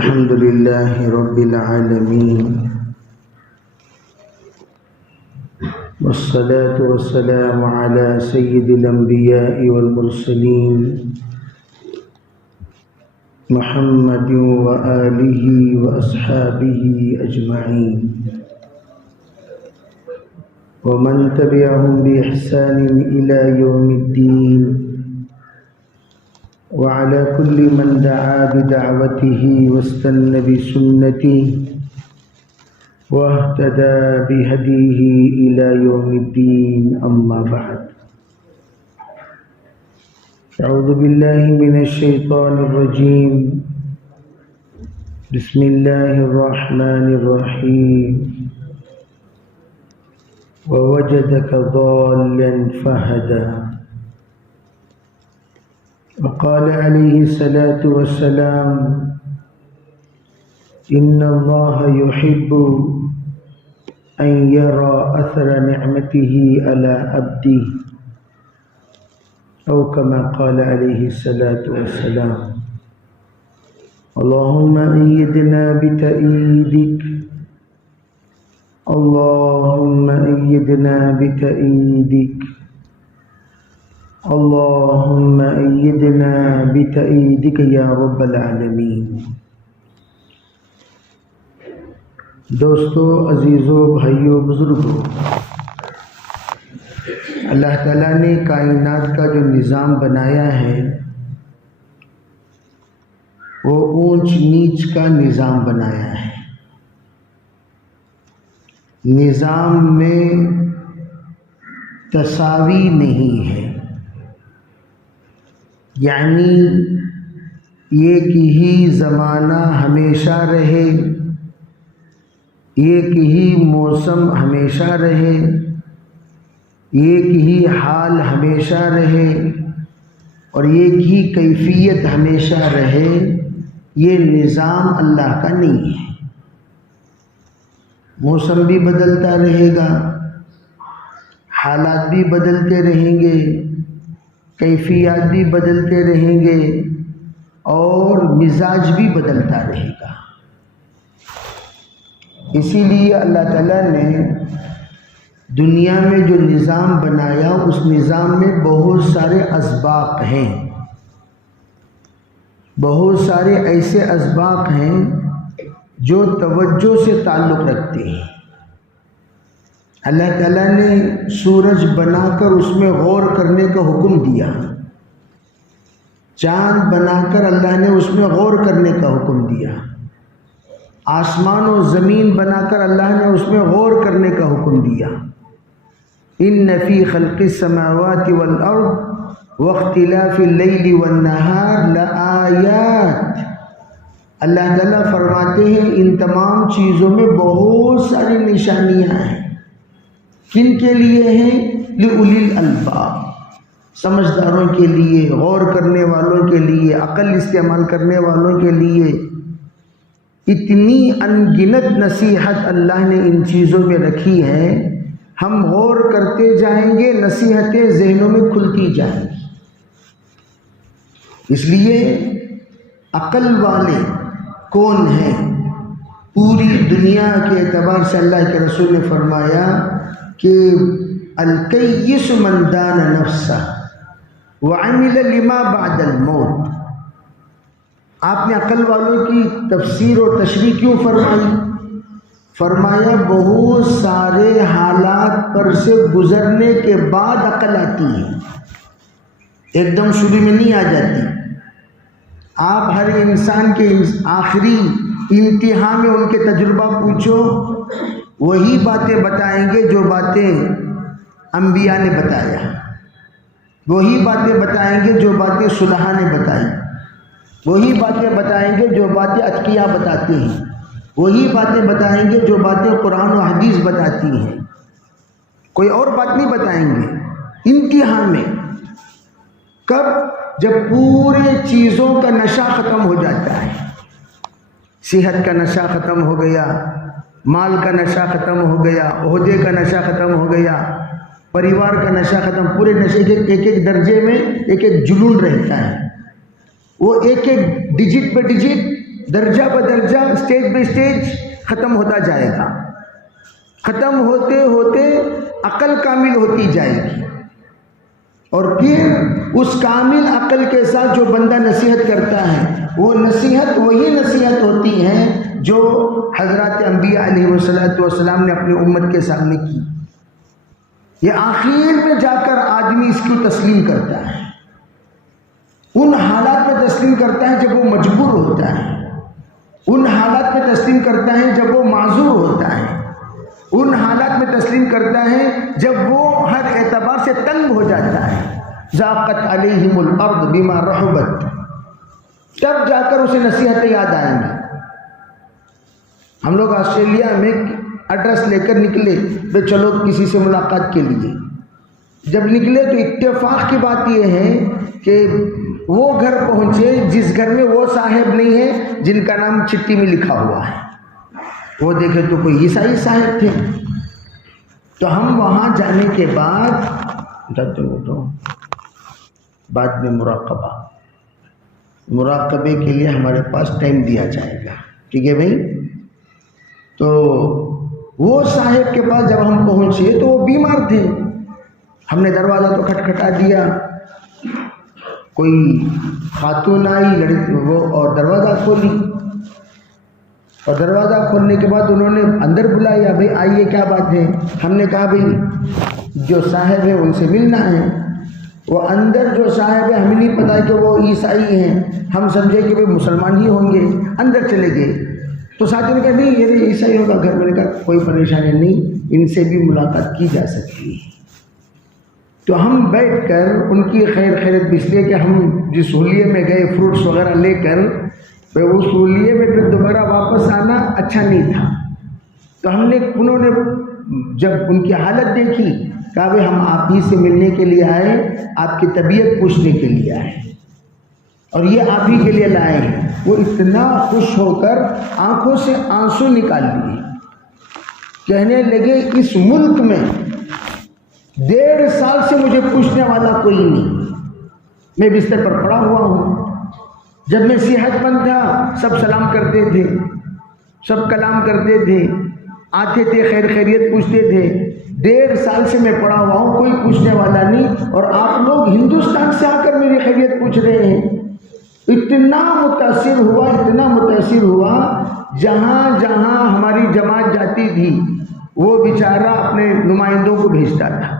الحمد لله رب العالمين والصلاة والسلام على سيد الأنبياء والمرسلين محمد وآله وأصحابه أجمعين ومن تبعهم بإحسان إلى يوم الدين وعلى كل من دعا بدعوته واستنى بسنته واهتدى بهديه إلى يوم الدين أما بعد أعوذ بالله من الشيطان الرجيم بسم الله الرحمن الرحيم ووجدك ضالا فهدى وقال عليه الصلاة والسلام إن الله يحب أن يرى أثر نعمته على عبده أو كما قال عليه الصلاة والسلام اللهم أيدنا بتأييدك اللهم أيدنا بتأييدك اللهم أيدنا بتأييدك يا رب العالمین۔ دوستو، عزیزو، بھائیو، بزرگو، اللہ تعالیٰ نے کائنات کا جو نظام بنایا ہے وہ اونچ نیچ کا نظام بنایا ہے۔ نظام میں تساوی نہیں ہے، یعنی ایک ہی زمانہ ہمیشہ رہے، ایک ہی موسم ہمیشہ رہے، ایک ہی حال ہمیشہ رہے اور ایک ہی کیفیت ہمیشہ رہے، یہ نظام اللہ کا نہیں ہے۔ موسم بھی بدلتا رہے گا، حالات بھی بدلتے رہیں گے، کیفیات بھی بدلتے رہیں گے اور مزاج بھی بدلتا رہے گا۔ اسی لیے اللہ تعالیٰ نے دنیا میں جو نظام بنایا اس نظام میں بہت سارے اسباق ہیں، بہت سارے ایسے اسباق ہیں جو توجہ سے تعلق رکھتے ہیں۔ اللہ تعالیٰ نے سورج بنا کر اس میں غور کرنے کا حکم دیا، چاند بنا کر اللہ نے اس میں غور کرنے کا حکم دیا، آسمان و زمین بنا کر اللہ نے اس میں غور کرنے کا حکم دیا۔ ان فی خلق السماوات والارض واختلاف اللیل والنہار لآیات، اللہ تعالیٰ فرماتے ہیں ان تمام چیزوں میں بہت ساری نشانیاں ہیں۔ کن کے لیے ہیں؟ لِأُولِي الْأَلْبَابِ، سمجھداروں کے لیے، غور کرنے والوں کے لیے، عقل استعمال کرنے والوں کے لیے۔ اتنی انگنت نصیحت اللہ نے ان چیزوں میں رکھی ہے، ہم غور کرتے جائیں گے، نصیحتیں ذہنوں میں کھلتی جائیں گی۔ اس لیے عقل والے کون ہیں؟ پوری دنیا کے اعتبار سے اللہ کے رسول نے فرمایا کہ الکیس من دان نفسہ وعمل لما بعد الموت۔ آپ نے عقل والوں کی تفسیر اور تشریح کیوں فرمائی؟ فرمایا بہت سارے حالات پر سے گزرنے کے بعد عقل آتی ہے، ایک دم شروع میں نہیں آ جاتی۔ آپ ہر انسان کے آخری انتہا میں ان کے تجربہ پوچھو، وہی باتیں بتائیں گے جو باتیں انبیاء نے بتایا، وہی باتیں بتائیں گے جو باتیں صلحاء نے بتائی، وہی باتیں بتائیں گے جو باتیں اتقیاء بتاتے ہیں، وہی باتیں بتائیں گے جو باتیں قرآن و حدیث بتاتی ہیں، کوئی اور بات نہیں بتائیں گے۔ انتہا میں کب؟ جب پورے چیزوں کا نشہ ختم ہو جاتا ہے، صحت کا نشہ ختم ہو گیا، مال کا نشہ ختم ہو گیا، عہدے کا نشہ ختم ہو گیا، پریوار کا نشہ ختم، پورے نشے کے ایک ایک درجے میں ایک ایک جنون رہتا ہے، وہ ایک ایک ڈیجٹ پہ ڈیجٹ درجہ بدرجہ اسٹیج بائی اسٹیج ختم ہوتا جائے گا. ختم ہوتے ہوتے عقل کامل ہوتی جائے گی، اور پھر اس کامل عقل کے ساتھ جو بندہ نصیحت کرتا ہے وہ نصیحت وہی نصیحت ہوتی ہے جو حضرات انبیاء علیہ والسلام نے اپنی امت کے سامنے کی. یہ آخر میں جا کر آدمی اس کو تسلیم کرتا ہے، ان حالات میں تسلیم کرتا ہے جب وہ مجبور ہوتا ہے، ان حالات میں تسلیم کرتا ہے جب وہ معذور ہوتا ہے، ان حالات میں تسلیم کرتا ہے جب وہ ہر اعتبار سے تنگ ہو جاتا ہے. ضاقت علیہم الارض بما رحبت، تب جا کر اسے نصیحتیں یاد آئیں گی. ہم لوگ آسٹریلیا میں ایڈریس لے کر نکلے، بھئی چلو کسی سے ملاقات کے لیے. جب نکلے تو اتفاق کی بات یہ ہے کہ وہ گھر پہنچے جس گھر میں وہ صاحب نہیں ہے جن کا نام چٹھی میں لکھا ہوا ہے. وہ دیکھے تو کوئی عیسائی صاحب تھے. تو ہم وہاں جانے کے بعد میں مراقبے کے لیے ہمارے پاس ٹائم دیا جائے گا، ٹھیک ہے بھائی. تو وہ صاحب کے پاس جب ہم پہنچے تو وہ بیمار تھے. ہم نے دروازہ تو کھٹکھٹا دیا، کوئی خاتون آئی لڑکی وہ اور دروازہ کھولی، اور دروازہ کھولنے کے بعد انہوں نے اندر بلایا، بھائی آئیے کیا بات ہے. ہم نے کہا بھائی جو صاحب ہے ان سے ملنا ہے. وہ اندر جو صاحب ہے ہمیں نہیں پتا کہ وہ عیسائی ہیں، ہم سمجھے کہ وہ مسلمان ہی ہوں گے، اندر چلے گئے. تو ساتھی نے کہا نہیں یہ عیسائیوں کا گھر. میں نے کہا کوئی پریشانی نہیں، ان سے بھی ملاقات کی جا سکتی ہے. تو ہم بیٹھ کر ان کی خیریت اس لیے کہ ہم جس ہولیے میں گئے فروٹس وغیرہ لے کر، اس ہولیے میں پھر دوبارہ واپس آنا اچھا نہیں تھا. تو انہوں نے جب ان کی حالت دیکھی کہا بھائی ہم آپ ہی سے ملنے کے لیے آئے، آپ کی طبیعت پوچھنے کے لیے آئے، اور یہ آپ ہی کے لیے لائے ہیں. وہ اتنا خوش ہو کر آنکھوں سے آنسو نکال لیے، کہنے لگے اس ملک میں 1.5 سال سے مجھے پوچھنے والا کوئی نہیں، میں بستر پر پڑا ہوا ہوں. جب میں صحت مند تھا سب سلام کرتے تھے، سب کلام کرتے تھے، آتے تھے خیریت پوچھتے تھے. 1.5 سال سے میں پڑا ہوا ہوں، کوئی پوچھنے والا نہیں، اور آپ لوگ ہندوستان سے آ کر میری خیریت پوچھ رہے ہیں. اتنا متاثر ہوا. جہاں جہاں ہماری جماعت جاتی تھی وہ بیچارہ اپنے نمائندوں کو بھیجتا تھا،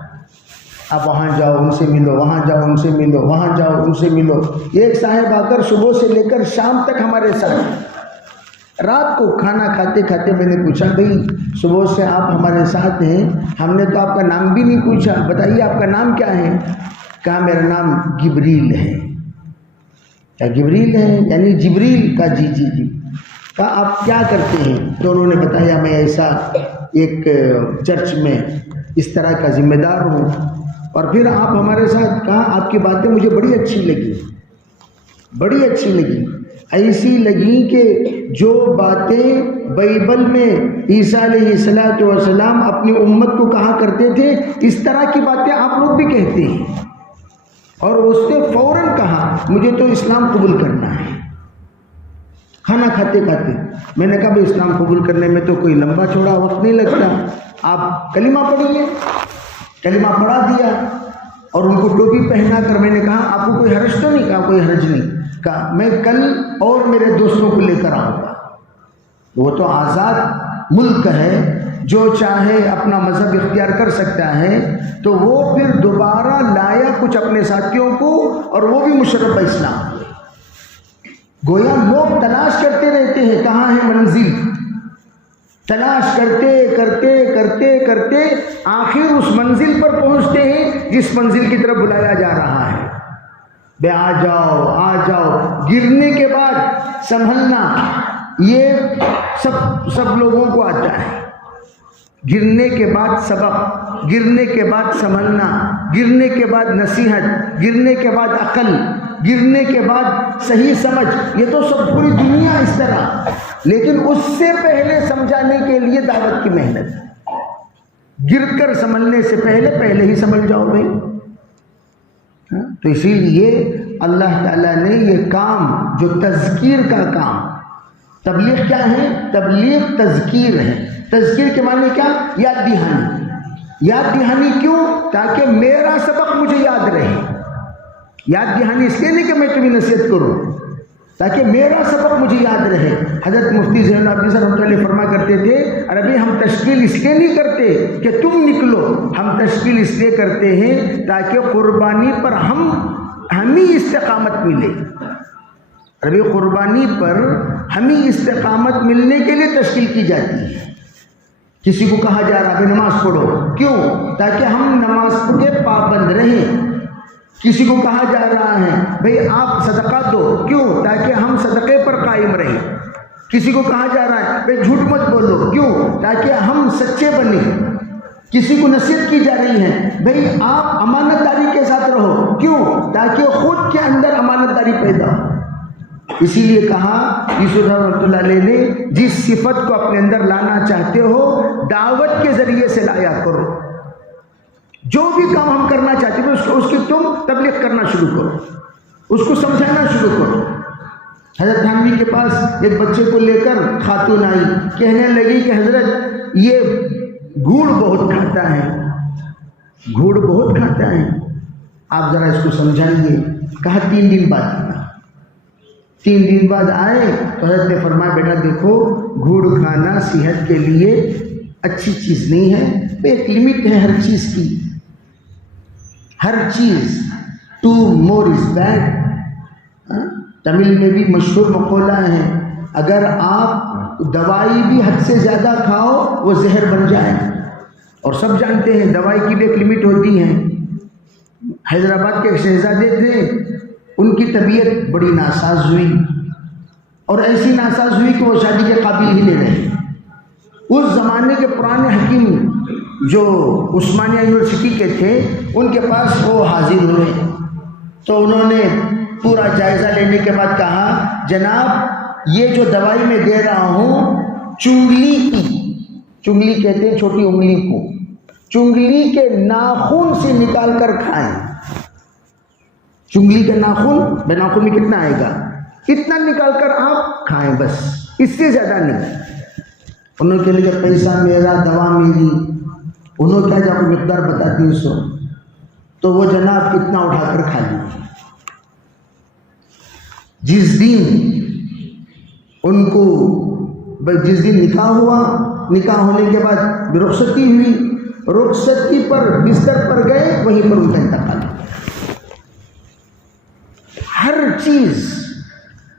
آپ وہاں جاؤ ان سے ملو، وہاں جاؤ ان سے ملو، وہاں جاؤ ان سے ملو. ایک صاحب آ کر صبح سے لے کر شام تک ہمارے ساتھ. رات کو کھانا کھاتے کھاتے میں نے پوچھا بھئی صبح سے آپ ہمارے ساتھ ہیں، ہم نے تو آپ کا نام بھی نہیں پوچھا، بتائیے آپ کا نام کیا ہے؟ کہا میرا نام جبریل ہے. کیا جبریل ہے؟ یعنی جبریل کا جی. کہا آپ کیا کرتے ہیں؟ تو انہوں نے بتایا میں ایسا ایک چرچ میں اس طرح کا ذمہ دار ہوں. اور پھر آپ ہمارے ساتھ. کہا آپ کی باتیں مجھے بڑی اچھی لگی، ایسی لگی کہ جو باتیں بائبل میں عیسیٰ علیہ السلام اپنی امت کو کہا کرتے تھے اس طرح کی باتیں آپ لوگ بھی کہتے ہیں. اور اس نے فوراً کہا مجھے تو اسلام قبول کرنا ہے. کھانا کھاتے کھاتے میں نے کہا بھائی اسلام قبول کرنے میں تو کوئی لمبا چوڑا وقت نہیں لگتا، آپ کلمہ پڑھیے. کلمہ پڑھا دیا اور ان کو ٹوپی پہنا کر میں نے کہا آپ کو کوئی حرج تو نہیں؟ کہا کوئی حرج نہیں. کہا میں کل اور میرے دوستوں کو لے کر آؤں گا. وہ تو آزاد ملک ہے، جو چاہے اپنا مذہب اختیار کر سکتا ہے. تو وہ پھر دوبارہ لایا کچھ اپنے ساتھیوں کو اور وہ بھی مشرف اسلام ہوئے. گویا لوگ تلاش کرتے رہتے ہیں کہاں ہے منزل، تلاش کرتے کرتے کرتے کرتے آخر اس منزل پر پہنچتے ہیں جس منزل کی طرف بلایا جا رہا ہے. بے آ جاؤ. گرنے کے بعد سنبھلنا یہ سب لوگوں کو آتا ہے. گرنے کے بعد سبق، گرنے کے بعد سنبھلنا، گرنے کے بعد نصیحت، گرنے کے بعد عقل، گرنے کے بعد صحیح سمجھ. یہ تو سب پوری دنیا اس طرح، لیکن اس سے پہلے سمجھانے کے لیے دعوت کی محنت. گر کر سنبھلنے سے پہلے ہی سمجھ جاؤ بھائی. تو اسی لیے اللہ تعالیٰ نے یہ کام جو تذکیر کا کام، تبلیغ کیا ہے؟ تبلیغ تذکیر ہے. تذکیر کے معنی کیا؟ یاد دہانی. یاد دہانی کیوں؟ تاکہ میرا سبق مجھے یاد رہے. یاد دہانی اس لیے نہیں کہ میں تمہیں نصیحت کروں، تاکہ میرا سبق مجھے یاد رہے. حضرت مفتی زین العابدین صاحب رحمۃ اللہ فرما کرتے تھے، عربی ہم تشکیل اس لیے نہیں کرتے کہ تم نکلو، ہم تشکیل اس لیے کرتے ہیں تاکہ قربانی پر ہمیں استقامت ملے. عربی قربانی پر ہمیں استقامت ملنے کے لیے تشکیل کی جاتی ہے. کسی کو کہا جا رہا ہے نماز پڑھو، کیوں؟ تاکہ ہم نماز کے پابند رہیں. کسی کو کہا جا رہا ہے بھئی آپ صدقہ دو، کیوں؟ تاکہ ہم صدقے پر قائم رہیں. کسی کو کہا جا رہا ہے بھئی جھوٹ مت بولو، کیوں؟ تاکہ ہم سچے بنیں. کسی کو نصیحت کی جا رہی ہے بھئی آپ امانت داری کے ساتھ رہو، کیوں؟ تاکہ خود کے اندر امانت داری پیدا ہو. اسی لیے کہا یوسف رحمۃ اللہ علیہ نے، جس صفت کو اپنے اندر لانا چاہتے ہو دعوت کے ذریعے سے لایا کرو. جو بھی کام ہم کرنا چاہتے ہیں اس کی تم تبلیغ کرنا شروع کرو، اس کو سمجھانا شروع کرو. حضرت تھانوی کے پاس ایک بچے کو لے کر خاتون آئی، کہنے لگی کہ حضرت یہ گھوڑ بہت کھاتا ہے، گھوڑ بہت کھاتا ہے، آپ ذرا اس کو سمجھائیے. کہا 3 دن بعد آنا. 3 دن بعد آئے تو حضرت نے فرمایا بیٹا دیکھو گھوڑ کھانا صحت کے لیے اچھی چیز نہیں ہے، ایک لمٹ ہے ہر چیز کی. ہر چیز too more is bad. Tamil میں بھی مشہور مقولہ ہے، اگر آپ دوائی بھی حد سے زیادہ کھاؤ وہ زہر بن جائے. اور سب جانتے ہیں دوائی کی بھی ایک لمٹ ہوتی ہے. حیدرآباد کے ایک شہزادے تھے، ان کی طبیعت بڑی ناساز ہوئی، اور ایسی ناساز ہوئی کہ وہ شادی کے قابل ہی نہیں رہے. اس زمانے کے پرانے حکیم جو عثمانیہ یونیورسٹی کے تھے ان کے پاس وہ حاضر ہوئے، تو انہوں نے پورا جائزہ لینے کے بعد کہا جناب یہ جو دوائی میں دے رہا ہوں چنگلی کی، چنگلی کہتے ہیں چھوٹی انگلی کو، چنگلی کے ناخن سے نکال کر کھائیں. چنگلی کا ناخن، بے ناخن میں کتنا آئے گا، اتنا نکال کر آپ کھائیں، بس اس سے زیادہ نہیں. انہوں نے کہا کہ پیسہ میرا، دوا میری. انہوں کیا جب مقدار بتاتی اس کو، تو وہ جناب کتنا اٹھا کر کھا لیا. جس دن ان کو جس دن نکاح ہوا، نکاح ہونے کے بعد رخصتی ہوئی، رخصتی پر بستر پر گئے، وہیں پر ان کا انتقال. ہر چیز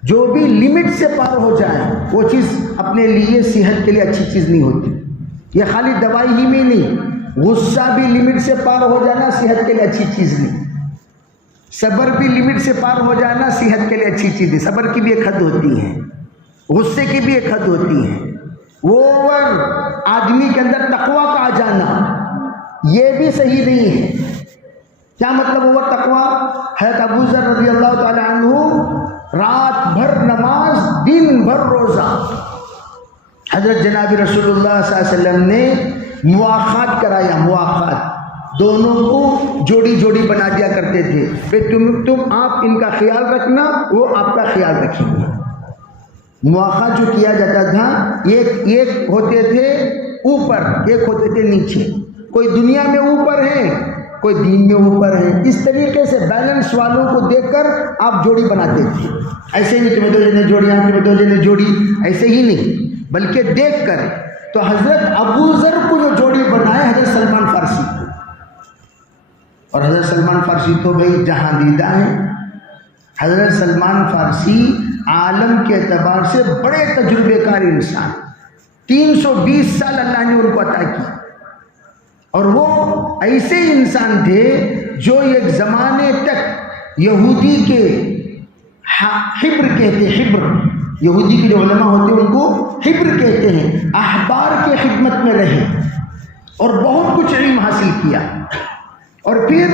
جو بھی لمٹ سے پار ہو جائے وہ چیز اپنے لیے صحت کے لیے اچھی چیز نہیں ہوتی. یہ خالی دوائی ہی میں نہیں، غصہ بھی لمٹ سے پار ہو جانا صحت کے لیے اچھی چیز نہیں. صبر بھی لمٹ سے پار ہو جانا صحت کے لیے اچھی چیز نہیں. صبر کی بھی ایک حد ہوتی ہے، غصے کی بھی ایک حد ہوتی ہے. اوور آدمی کے اندر تقویٰ کا آ جانا یہ بھی صحیح نہیں ہے. کیا مطلب اوور تقویٰ؟ حضرت ابو ذر رضی اللہ تعالی عنہ رات بھر نماز، دن بھر روزہ. حضرت جناب رسول اللہ صلی اللہ علیہ وسلم نے مواخات کرایا. مواخات دونوں کو جوڑی جوڑی بنا دیا کرتے تھے کہ تم آپ ان کا خیال رکھنا، وہ آپ کا خیال رکھیں گے. مواخات جو کیا جاتا تھا، ایک ہوتے تھے اوپر، ایک ہوتے تھے نیچے. کوئی دنیا میں اوپر ہے، کوئی دین میں اوپر ہے. اس طریقے سے بیلنس والوں کو دیکھ کر آپ جوڑی بناتے تھے. ایسے ہی تمہیں 2 جنے جوڑی، تمہیں 2 جنے جوڑی، ایسے ہی نہیں، بلکہ دیکھ کر. تو حضرت ابو ذر کو جو جوڑی بنائے حضرت سلمان فارسی کو، اور حضرت سلمان فارسی تو بھائی جہاں دیدہ ہیں. حضرت سلمان فارسی عالم کے اعتبار سے بڑے تجربے کار انسان، 320 سال اللہ نے ان کو عطا کی. اور وہ ایسے انسان تھے جو ایک زمانے تک یہودی کے حبر کہتے ہیں، حبر یہودی کے جو علماء ہوتے ہیں ان کو حبر کہتے ہیں، احبار کے خدمت میں رہے اور بہت کچھ علم حاصل کیا. اور پھر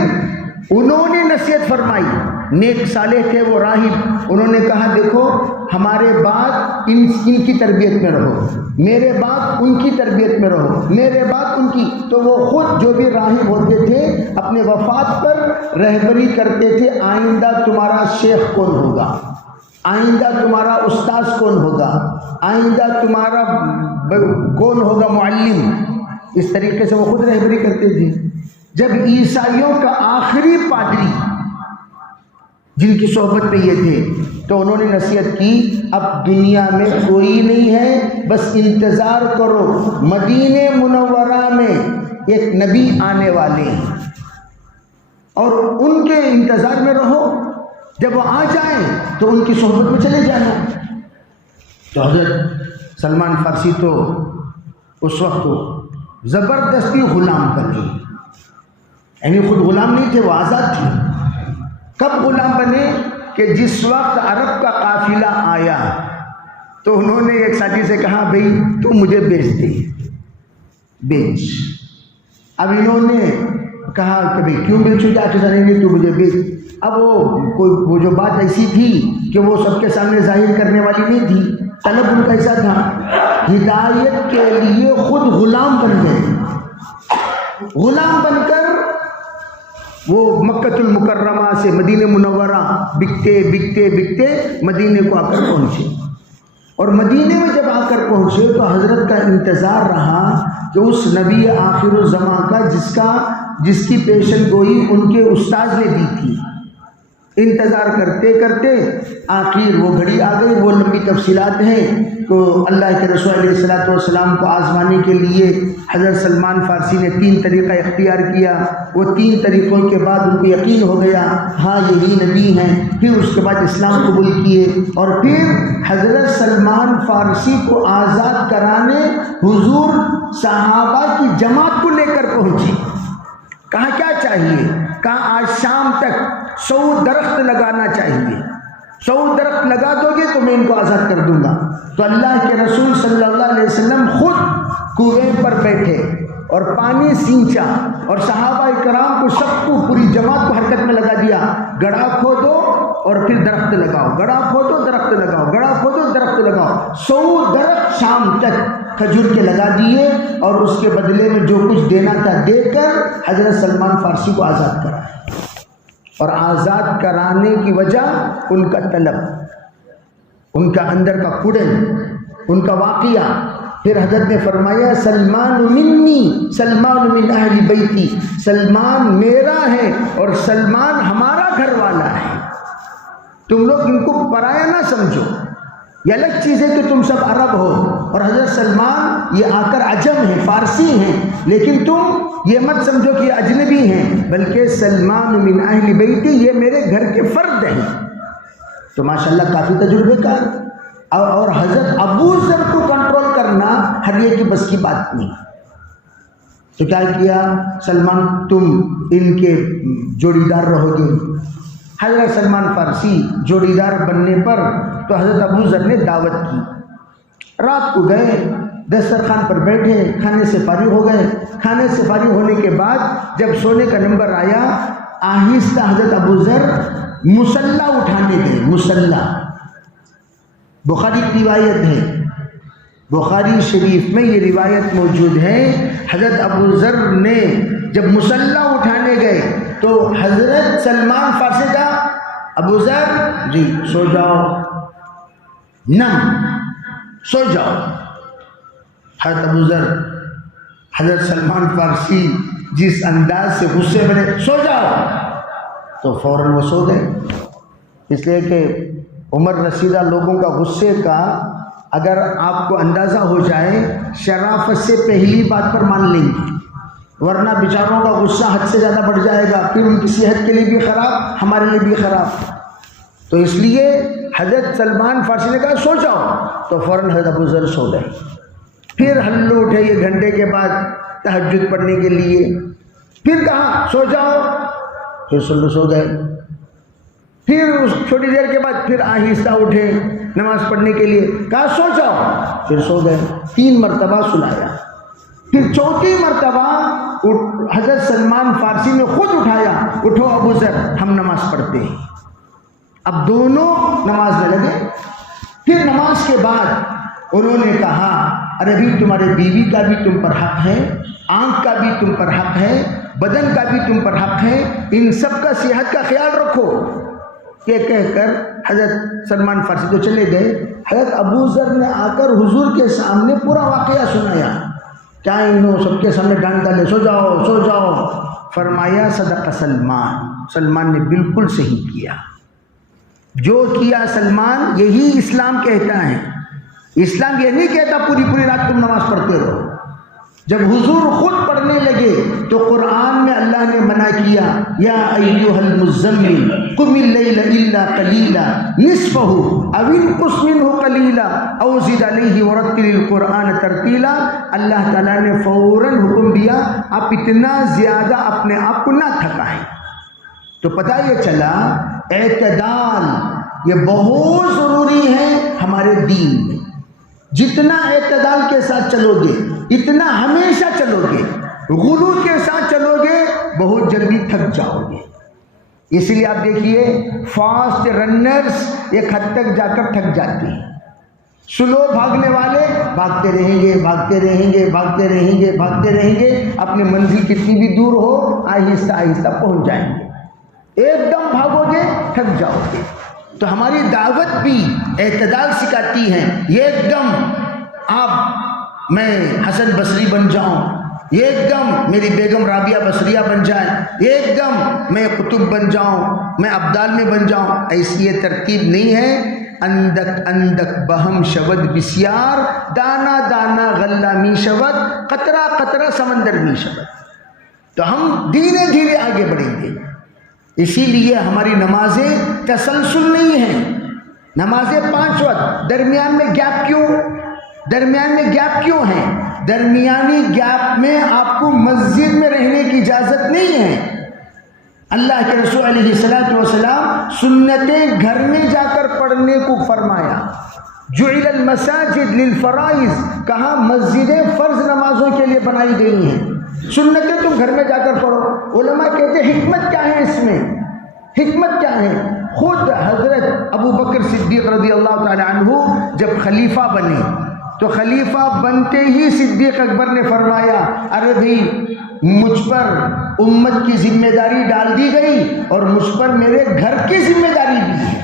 انہوں نے نصیحت فرمائی. نیک صالح تھے وہ راہب. انہوں نے کہا دیکھو ہمارے بعد ان کی تربیت میں رہو، میرے بعد ان کی تربیت میں رہو، میرے بعد ان کی. تو وہ خود جو بھی راہب ہوتے تھے اپنے وفات پر رہبری کرتے تھے، آئندہ تمہارا شیخ کون ہوگا، آئندہ تمہارا استاذ کون ہوگا. آئندہ تمہارا کون ہوگا معلم، اس طریقے سے وہ خود رہبری کرتے تھے۔ جب عیسائیوں کا آخری پادری جن کی صحبت میں یہ تھے تو انہوں نے نصیحت کی اب دنیا میں کوئی نہیں ہے، بس انتظار کرو، مدینہ منورہ میں ایک نبی آنے والے ہیں اور ان کے انتظار میں رہو، جب وہ آ جائیں تو ان کی صحبت میں چلے جانا۔ تو حضرت سلمان فارسی تو اس وقت زبردستی غلام بنے، یعنی خود غلام نہیں تھے، وہ آزاد تھے۔ کب غلام بنے کہ جس وقت عرب کا قافلہ آیا تو انہوں نے ایک ساتھی سے کہا بھئی تو مجھے بیچ دے، بیچ۔ اب انہوں نے کہا کہ بھئی کیوں بیچو، جا کے نہیں نہیں تو مجھے بیچ۔ اب وہ جو بات ایسی تھی کہ وہ سب کے سامنے ظاہر کرنے والی نہیں تھی، طلب ان کا ایسا تھا، ہدایت کے لیے خود غلام بن گئے۔ غلام بن کر وہ مکہ المکرمہ سے مدینہ منورہ بکتے بکتے بکتے مدینے کو آ کر پہنچے، اور مدینے میں جب آ کر پہنچے تو حضرت کا انتظار رہا کہ اس نبی آخر الزمان کا جس کی پیشن گوئی ان کے استاذ نے دی تھی، انتظار کرتے کرتے آخر وہ گھڑی آ گئی۔ وہ لمبی تفصیلات ہیں تو اللہ کے رسول علیہ الصلوۃ والسلام کو آزمانے کے لیے حضرت سلمان فارسی نے 3 طریقہ اختیار کیا۔ وہ 3 طریقوں کے بعد ان کو یقین ہو گیا ہاں یہی نبی ہیں، پھر اس کے بعد اسلام قبول کیے، اور پھر حضرت سلمان فارسی کو آزاد کرانے حضور صحابہ کی جماعت کو لے کر پہنچے۔ کہا کیا چاہیے؟ کہا آج شام تک 100 درخت لگانا چاہیے، 100 درخت لگا دو گے تو میں ان کو آزاد کر دوں گا۔ تو اللہ کے رسول صلی اللہ علیہ وسلم خود کنویں پر بیٹھے اور پانی سینچا، اور صحابہ کرام کو سب کو پوری جماعت کو حرکت میں لگا دیا، گڑھا کھودو اور پھر درخت لگاؤ، گڑھا کھودو درخت لگاؤ، گڑھا کھودو درخت لگاؤ۔ 100 درخت شام تک کھجور کے لگا دیے، اور اس کے بدلے میں جو کچھ دینا تھا دے کر حضرت سلمان فارسی کو آزاد کرا۔ اور آزاد کرانے کی وجہ ان کا طلب، ان کا اندر کا کڑن، ان کا واقعہ۔ پھر حضرت نے فرمایا سلمان منی، سلمان من اہل بیتی، سلمان میرا ہے اور سلمان ہمارا گھر والا ہے۔ تم لوگ ان کو پرایا نہ سمجھو، یہ الگ چیز ہے کہ تم سب عرب ہو اور حضرت سلمان یہ آ کر عجم ہیں، فارسی ہیں، لیکن تم یہ مت سمجھو کہ یہ اجنبی ہیں، بلکہ سلمان من اہل بیتی، یہ میرے گھر کے فرد ہیں۔ تو ماشاءاللہ کافی تجربے کار، اور حضرت ابو ذر کو کنٹرول کرنا ہر ایک کی بس کی بات نہیں۔ تو کیا کیا؟ سلمان تم ان کے جوڑی دار رہو گے۔ حضرت سلمان فارسی جوڑی دار بننے پر تو حضرت ابو ذر نے دعوت کی، رات کو گئے، دسترخوان پر بیٹھے، کھانے سے فارغ ہو گئے۔ کھانے سے فارغ ہونے کے بعد جب سونے کا نمبر آیا، آہستہ حضرت ابو ذر مصلی اٹھانے گئے۔ مصلی بخاری کی روایت ہے، بخاری شریف میں یہ روایت موجود ہے۔ حضرت ابو ذر نے جب مصلی اٹھانے گئے تو حضرت سلمان فارسی کا ابو ذر جی سو جاؤ، نم سو جاؤ۔ حضرت ابو ذر حضرت سلمان فارسی جس انداز سے غصے میں سو جاؤ تو فوراً وہ سو گئے، اس لیے کہ عمر رسیدہ لوگوں کا غصے کا اگر آپ کو اندازہ ہو جائے شرافت سے پہلی بات پر مان لیں گے، ورنہ بیچاروں کا غصہ حد سے زیادہ بڑھ جائے گا، پھر ان کی صحت کے لیے بھی خراب، ہمارے لیے بھی خراب۔ تو اس لیے حضرت سلمان فارسی نے کہا سو جاؤ، تو فوراً حضرت ابو ذر سو گئے۔ پھر ہلو اٹھے یہ گھنٹے کے بعد تہجد پڑھنے کے لیے، پھر کہا سو جاؤ، پھر سو گئے۔ پھر چھوٹی دیر کے بعد پھر آہستہ اٹھے نماز پڑھنے کے لیے، کہا سو جاؤ، پھر سو گئے۔ 3 مرتبہ سلایا۔ پھر 4تھی مرتبہ حضرت سلمان فارسی نے خود اٹھایا، اٹھو ابو ذر ہم نماز پڑھتے ہیں۔ اب دونوں نماز میں لگے۔ پھر نماز کے بعد انہوں نے کہا ارے بھی تمہارے بیوی کا بھی تم پر حق ہے، آنکھ کا بھی تم پر حق ہے، بدن کا بھی تم پر حق ہے، ان سب کا صحت کا خیال رکھو۔ یہ کہہ کر حضرت سلمان فارسی تو چلے گئے، حضرت ابو ذر نے آ کر حضور کے سامنے پورا واقعہ سنایا. کیا انہوں سب کے سامنے ڈانٹ ڈالے, سو جاؤ سو جاؤ. فرمایا صدق سلمان, سلمان نے بالکل صحیح کیا. جو کیا سلمان یہی اسلام کہتا ہے. اسلام یہ نہیں کہتا پوری پوری رات تم نماز پڑھتے رہو. جب حضور خود پڑھنے لگے تو قرآن میں اللہ نے منع کیا, یا ایھا المزمل قم اللیل الا قلیلا نصفہ او انقص منہ قلیلا او زد علیہ ورتل القرآن ترتیلا. اللہ تعالیٰ نے فوراً حکم دیا آپ اتنا زیادہ اپنے آپ کو نہ تھکائیں. تو پتہ یہ چلا اعتدال یہ بہت ضروری ہے ہمارے دین میں. جتنا اعتدال کے ساتھ چلو گے, اتنا ہمیشہ چلو گے, غلو کے ساتھ چلو گے بہت جلدی تھک جاؤ گے. اسی لیے آپ دیکھیے فاسٹ رنرز ایک حد تک جا کر تھک جاتے ہیں. سلو بھاگنے والے بھاگتے رہیں گے بھاگتے رہیں گے بھاگتے رہیں گے بھاگتے رہیں گے, اپنی منزل کتنی بھی دور ہو آہستہ آہستہ پہنچ جائیں گے. ایک دم بھاگو گے تھک جاؤ گے. تو ہماری دعوت بھی اعتدال سکھاتی ہے. یہ ایک دم آپ میں حسن بصری بن جاؤں, ایک دم میری بیگم رابعہ بصریہ بن جائیں, ایک دم میں قطب بن جاؤں, میں ابدال میں بن جاؤں. ایسی یہ ترتیب نہیں ہے. اندک اندک بہم شود بسیار, دانا دانا غلہ می شود, قطرہ قطرہ سمندر می شود. تو ہم دھیرے دھیرے آگے بڑھیں گے. اسی لیے ہماری نمازیں تسلسل نہیں ہیں. نمازیں 5 وقت, درمیان میں گیپ کیوں؟ درمیان میں گیپ کیوں ہے؟ درمیانی گیپ میں آپ کو مسجد میں رہنے کی اجازت نہیں ہے. اللہ کے رسول علیہ الصلوۃ والسلام سنتیں گھر میں جا کر پڑھنے کو فرمایا. جعل المساجد للفرائض, کہا مسجدیں فرض نمازوں کے لیے بنائی گئی ہیں. سنتیں تم گھر میں جا کر پڑھو. علماء کہتے ہیں حکمت کیا ہے اس میں؟ حکمت کیا ہے؟ خود حضرت ابو بکر صدیق رضی اللہ تعالی عنہ جب خلیفہ بنے تو خلیفہ بنتے ہی صدیق اکبر نے فرمایا, ارے بھائی مجھ پر امت کی ذمہ داری ڈال دی گئی اور مجھ پر میرے گھر کی ذمہ داری بھی ہے.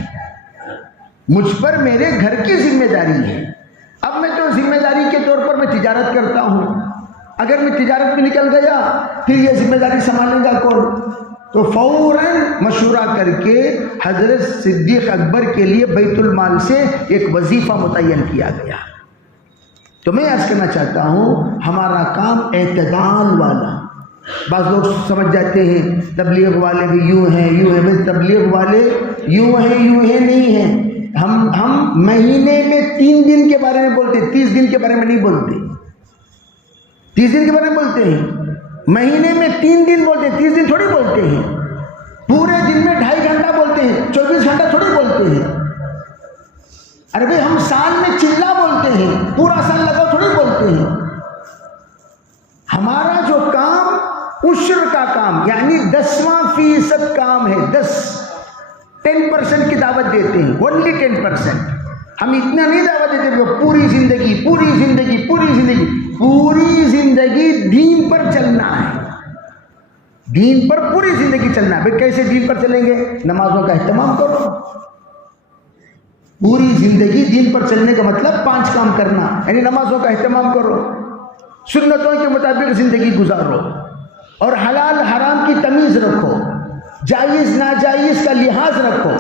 مجھ پر میرے گھر کی ذمہ داری ہے. اب میں تو ذمہ داری کے طور پر میں تجارت کرتا ہوں. اگر میں تجارت میں نکل گیا پھر یہ ذمہ داری سنبھالے گا کون؟ تو فوراً مشورہ کر کے حضرت صدیق اکبر کے لیے بیت المال سے ایک وظیفہ متعین کیا گیا. تو میں عرض کرنا چاہتا ہوں ہمارا کام اعتدال والا. بعض لوگ سمجھ جاتے ہیں تبلیغ والے بھی یوں ہیں یوں ہیں. تبلیغ والے یوں ہیں نہیں ہیں. ہم مہینے میں 3 دن کے بارے میں بولتے, 30 دن کے بارے میں نہیں بولتے. 30 دن کے بارے میں بولتے ہیں, مہینے میں 3 دن بولتے ہیں, 30 دن تھوڑی بولتے ہیں. پورے دن میں 2.5 گھنٹہ بولتے ہیں, 24 گھنٹہ تھوڑی بولتے ہیں. ارے بھائی ہم سال میں چلا بولتے ہیں, پورا سال لگا تھوڑی بولتے ہیں. ہمارا جو کام عشر کا کام یعنی 10% کام ہے. 10% کی دعوت دیتے ہیں, only 10%. ہم اتنا نہیں دعوت دیتے کہ پوری زندگی پوری زندگی پوری زندگی پوری زندگی دین پر چلنا ہے. دین پر پوری زندگی چلنا ہے. بھائی کیسے دین پر چلیں گے؟ نمازوں کا اہتمام کرو. پوری زندگی دین پر چلنے کا مطلب 5 کام کرنا, یعنی نمازوں کا اہتمام کرو, سنتوں کے مطابق زندگی گزارو, اور حلال حرام کی تمیز رکھو, جائز ناجائز کا لحاظ رکھو.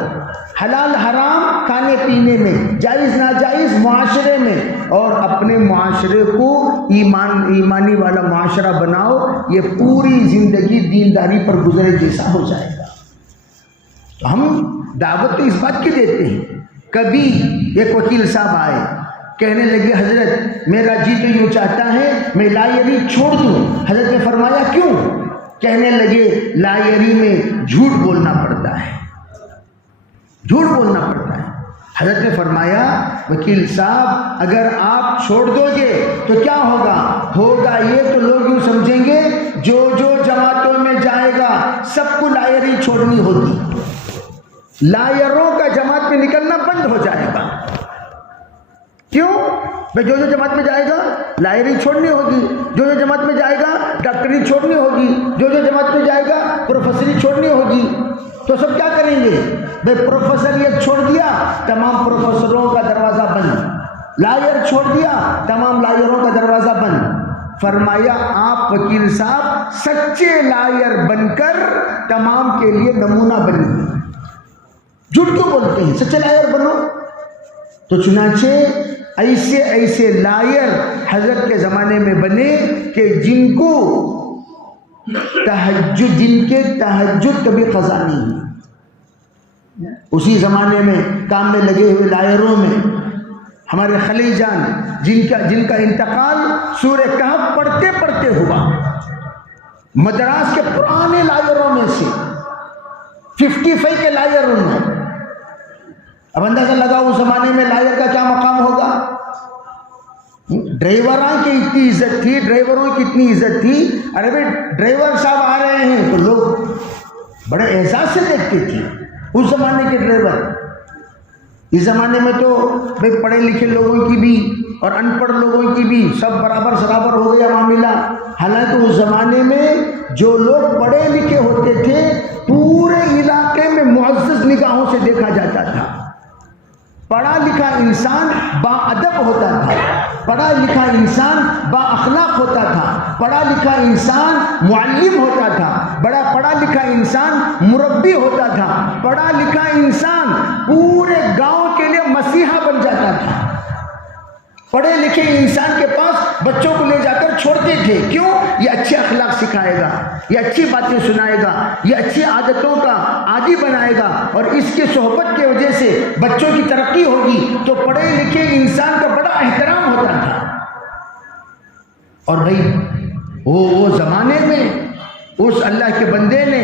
حلال حرام کھانے پینے میں, جائز ناجائز معاشرے میں, اور اپنے معاشرے کو ایمانی والا معاشرہ بناؤ. یہ پوری زندگی دینداری پر گزرے جیسا ہو جائے گا. تو ہم دعوت تو اس بات کی دیتے ہیں. کبھی ایک وکیل صاحب آئے, کہنے لگے حضرت میرا جی تو یوں چاہتا ہے میں لائری چھوڑ دوں. حضرت نے فرمایا کیوں؟ کہنے لگے لائری میں جھوٹ بولنا پڑتا ہے, جھوٹ بولنا پڑتا ہے. حضرت نے فرمایا وکیل صاحب اگر آپ چھوڑ دو گے تو کیا ہوگا یہ تو لوگ یوں سمجھیں گے جو جماعتوں میں جائے گا سب کو لائری چھوڑنی ہوگی. لائروں کا جماعت میں نکلنا بند ہو جائے گا. کیوں؟ بھائی جو جماعت میں جائے گا لائری چھوڑنی ہوگی, جو جماعت میں جائے گا ڈاکٹری چھوڑنی ہوگی, جو جماعت میں جائے گا پروفیسری چھوڑنی ہوگی. تو سب کیا کریں گے؟ بھائی پروفیسریت چھوڑ دیا، تمام پروفیسروں کا دروازہ بند، لائر چھوڑ دیا، تمام لائروں کا دروازہ بند۔ فرمایا آپ وکیل صاحب سچے لائر بن کر تمام کے لیے نمونہ بنیے، جھوٹ کیوں بولتے ہیں؟ سچے لائر بنو۔ تو چنانچہ ایسے ایسے لائر حضرت کے زمانے میں بنے کہ جن کے تہجد کبھی قضا نہیں ہے۔ اسی زمانے میں کام میں لگے ہوئے لائروں میں ہمارے خلیل جان جن کا انتقال سورہ کہف پڑھتے پڑھتے ہوا، مدراس کے پرانے لائروں میں سے 55 کے لائروں میں۔ اب اندازہ لگاؤ اس زمانے میں لائر کا کیا مقام ہوگا؟ ڈرائیوراں کی اتنی عزت تھی، ڈرائیوروں کی اتنی عزت تھی، ارے بھائی ڈرائیور صاحب آ رہے ہیں تو لوگ بڑے احساس سے دیکھتے تھے اس زمانے کے ڈرائیور۔ اس زمانے میں تو بھائی پڑھے لکھے لوگوں کی بھی اور ان پڑھ لوگوں کی بھی سب برابر سرابر ہو گیا معاملہ۔ حالانکہ اس زمانے میں جو لوگ پڑھے لکھے ہوتے تھے پورے علاقے میں معزز نگاہوں سے دیکھا جاتا تھا۔ پڑھا لکھا انسان با ادب ہوتا تھا، پڑھا لکھا انسان با اخلاق ہوتا تھا، پڑھا لکھا انسان معلم ہوتا تھا، بڑا پڑھا لکھا انسان مربی ہوتا تھا، پڑھا لکھا انسان پورے گاؤں کے لیے مسیحا بن جاتا تھا۔ پڑھے لکھے انسان کے پاس بچوں کو لے جا کر چھوڑتے تھے، کیوں؟ یہ اچھے اخلاق سکھائے گا، یہ اچھی باتیں سنائے گا، یہ اچھی عادتوں کا عادی بنائے گا، اور اس کی صحبت کی وجہ سے بچوں کی ترقی ہوگی۔ تو پڑھے لکھے انسان کا بڑا احترام ہوتا تھا۔ اور بھائی وہ زمانے میں اس اللہ کے بندے نے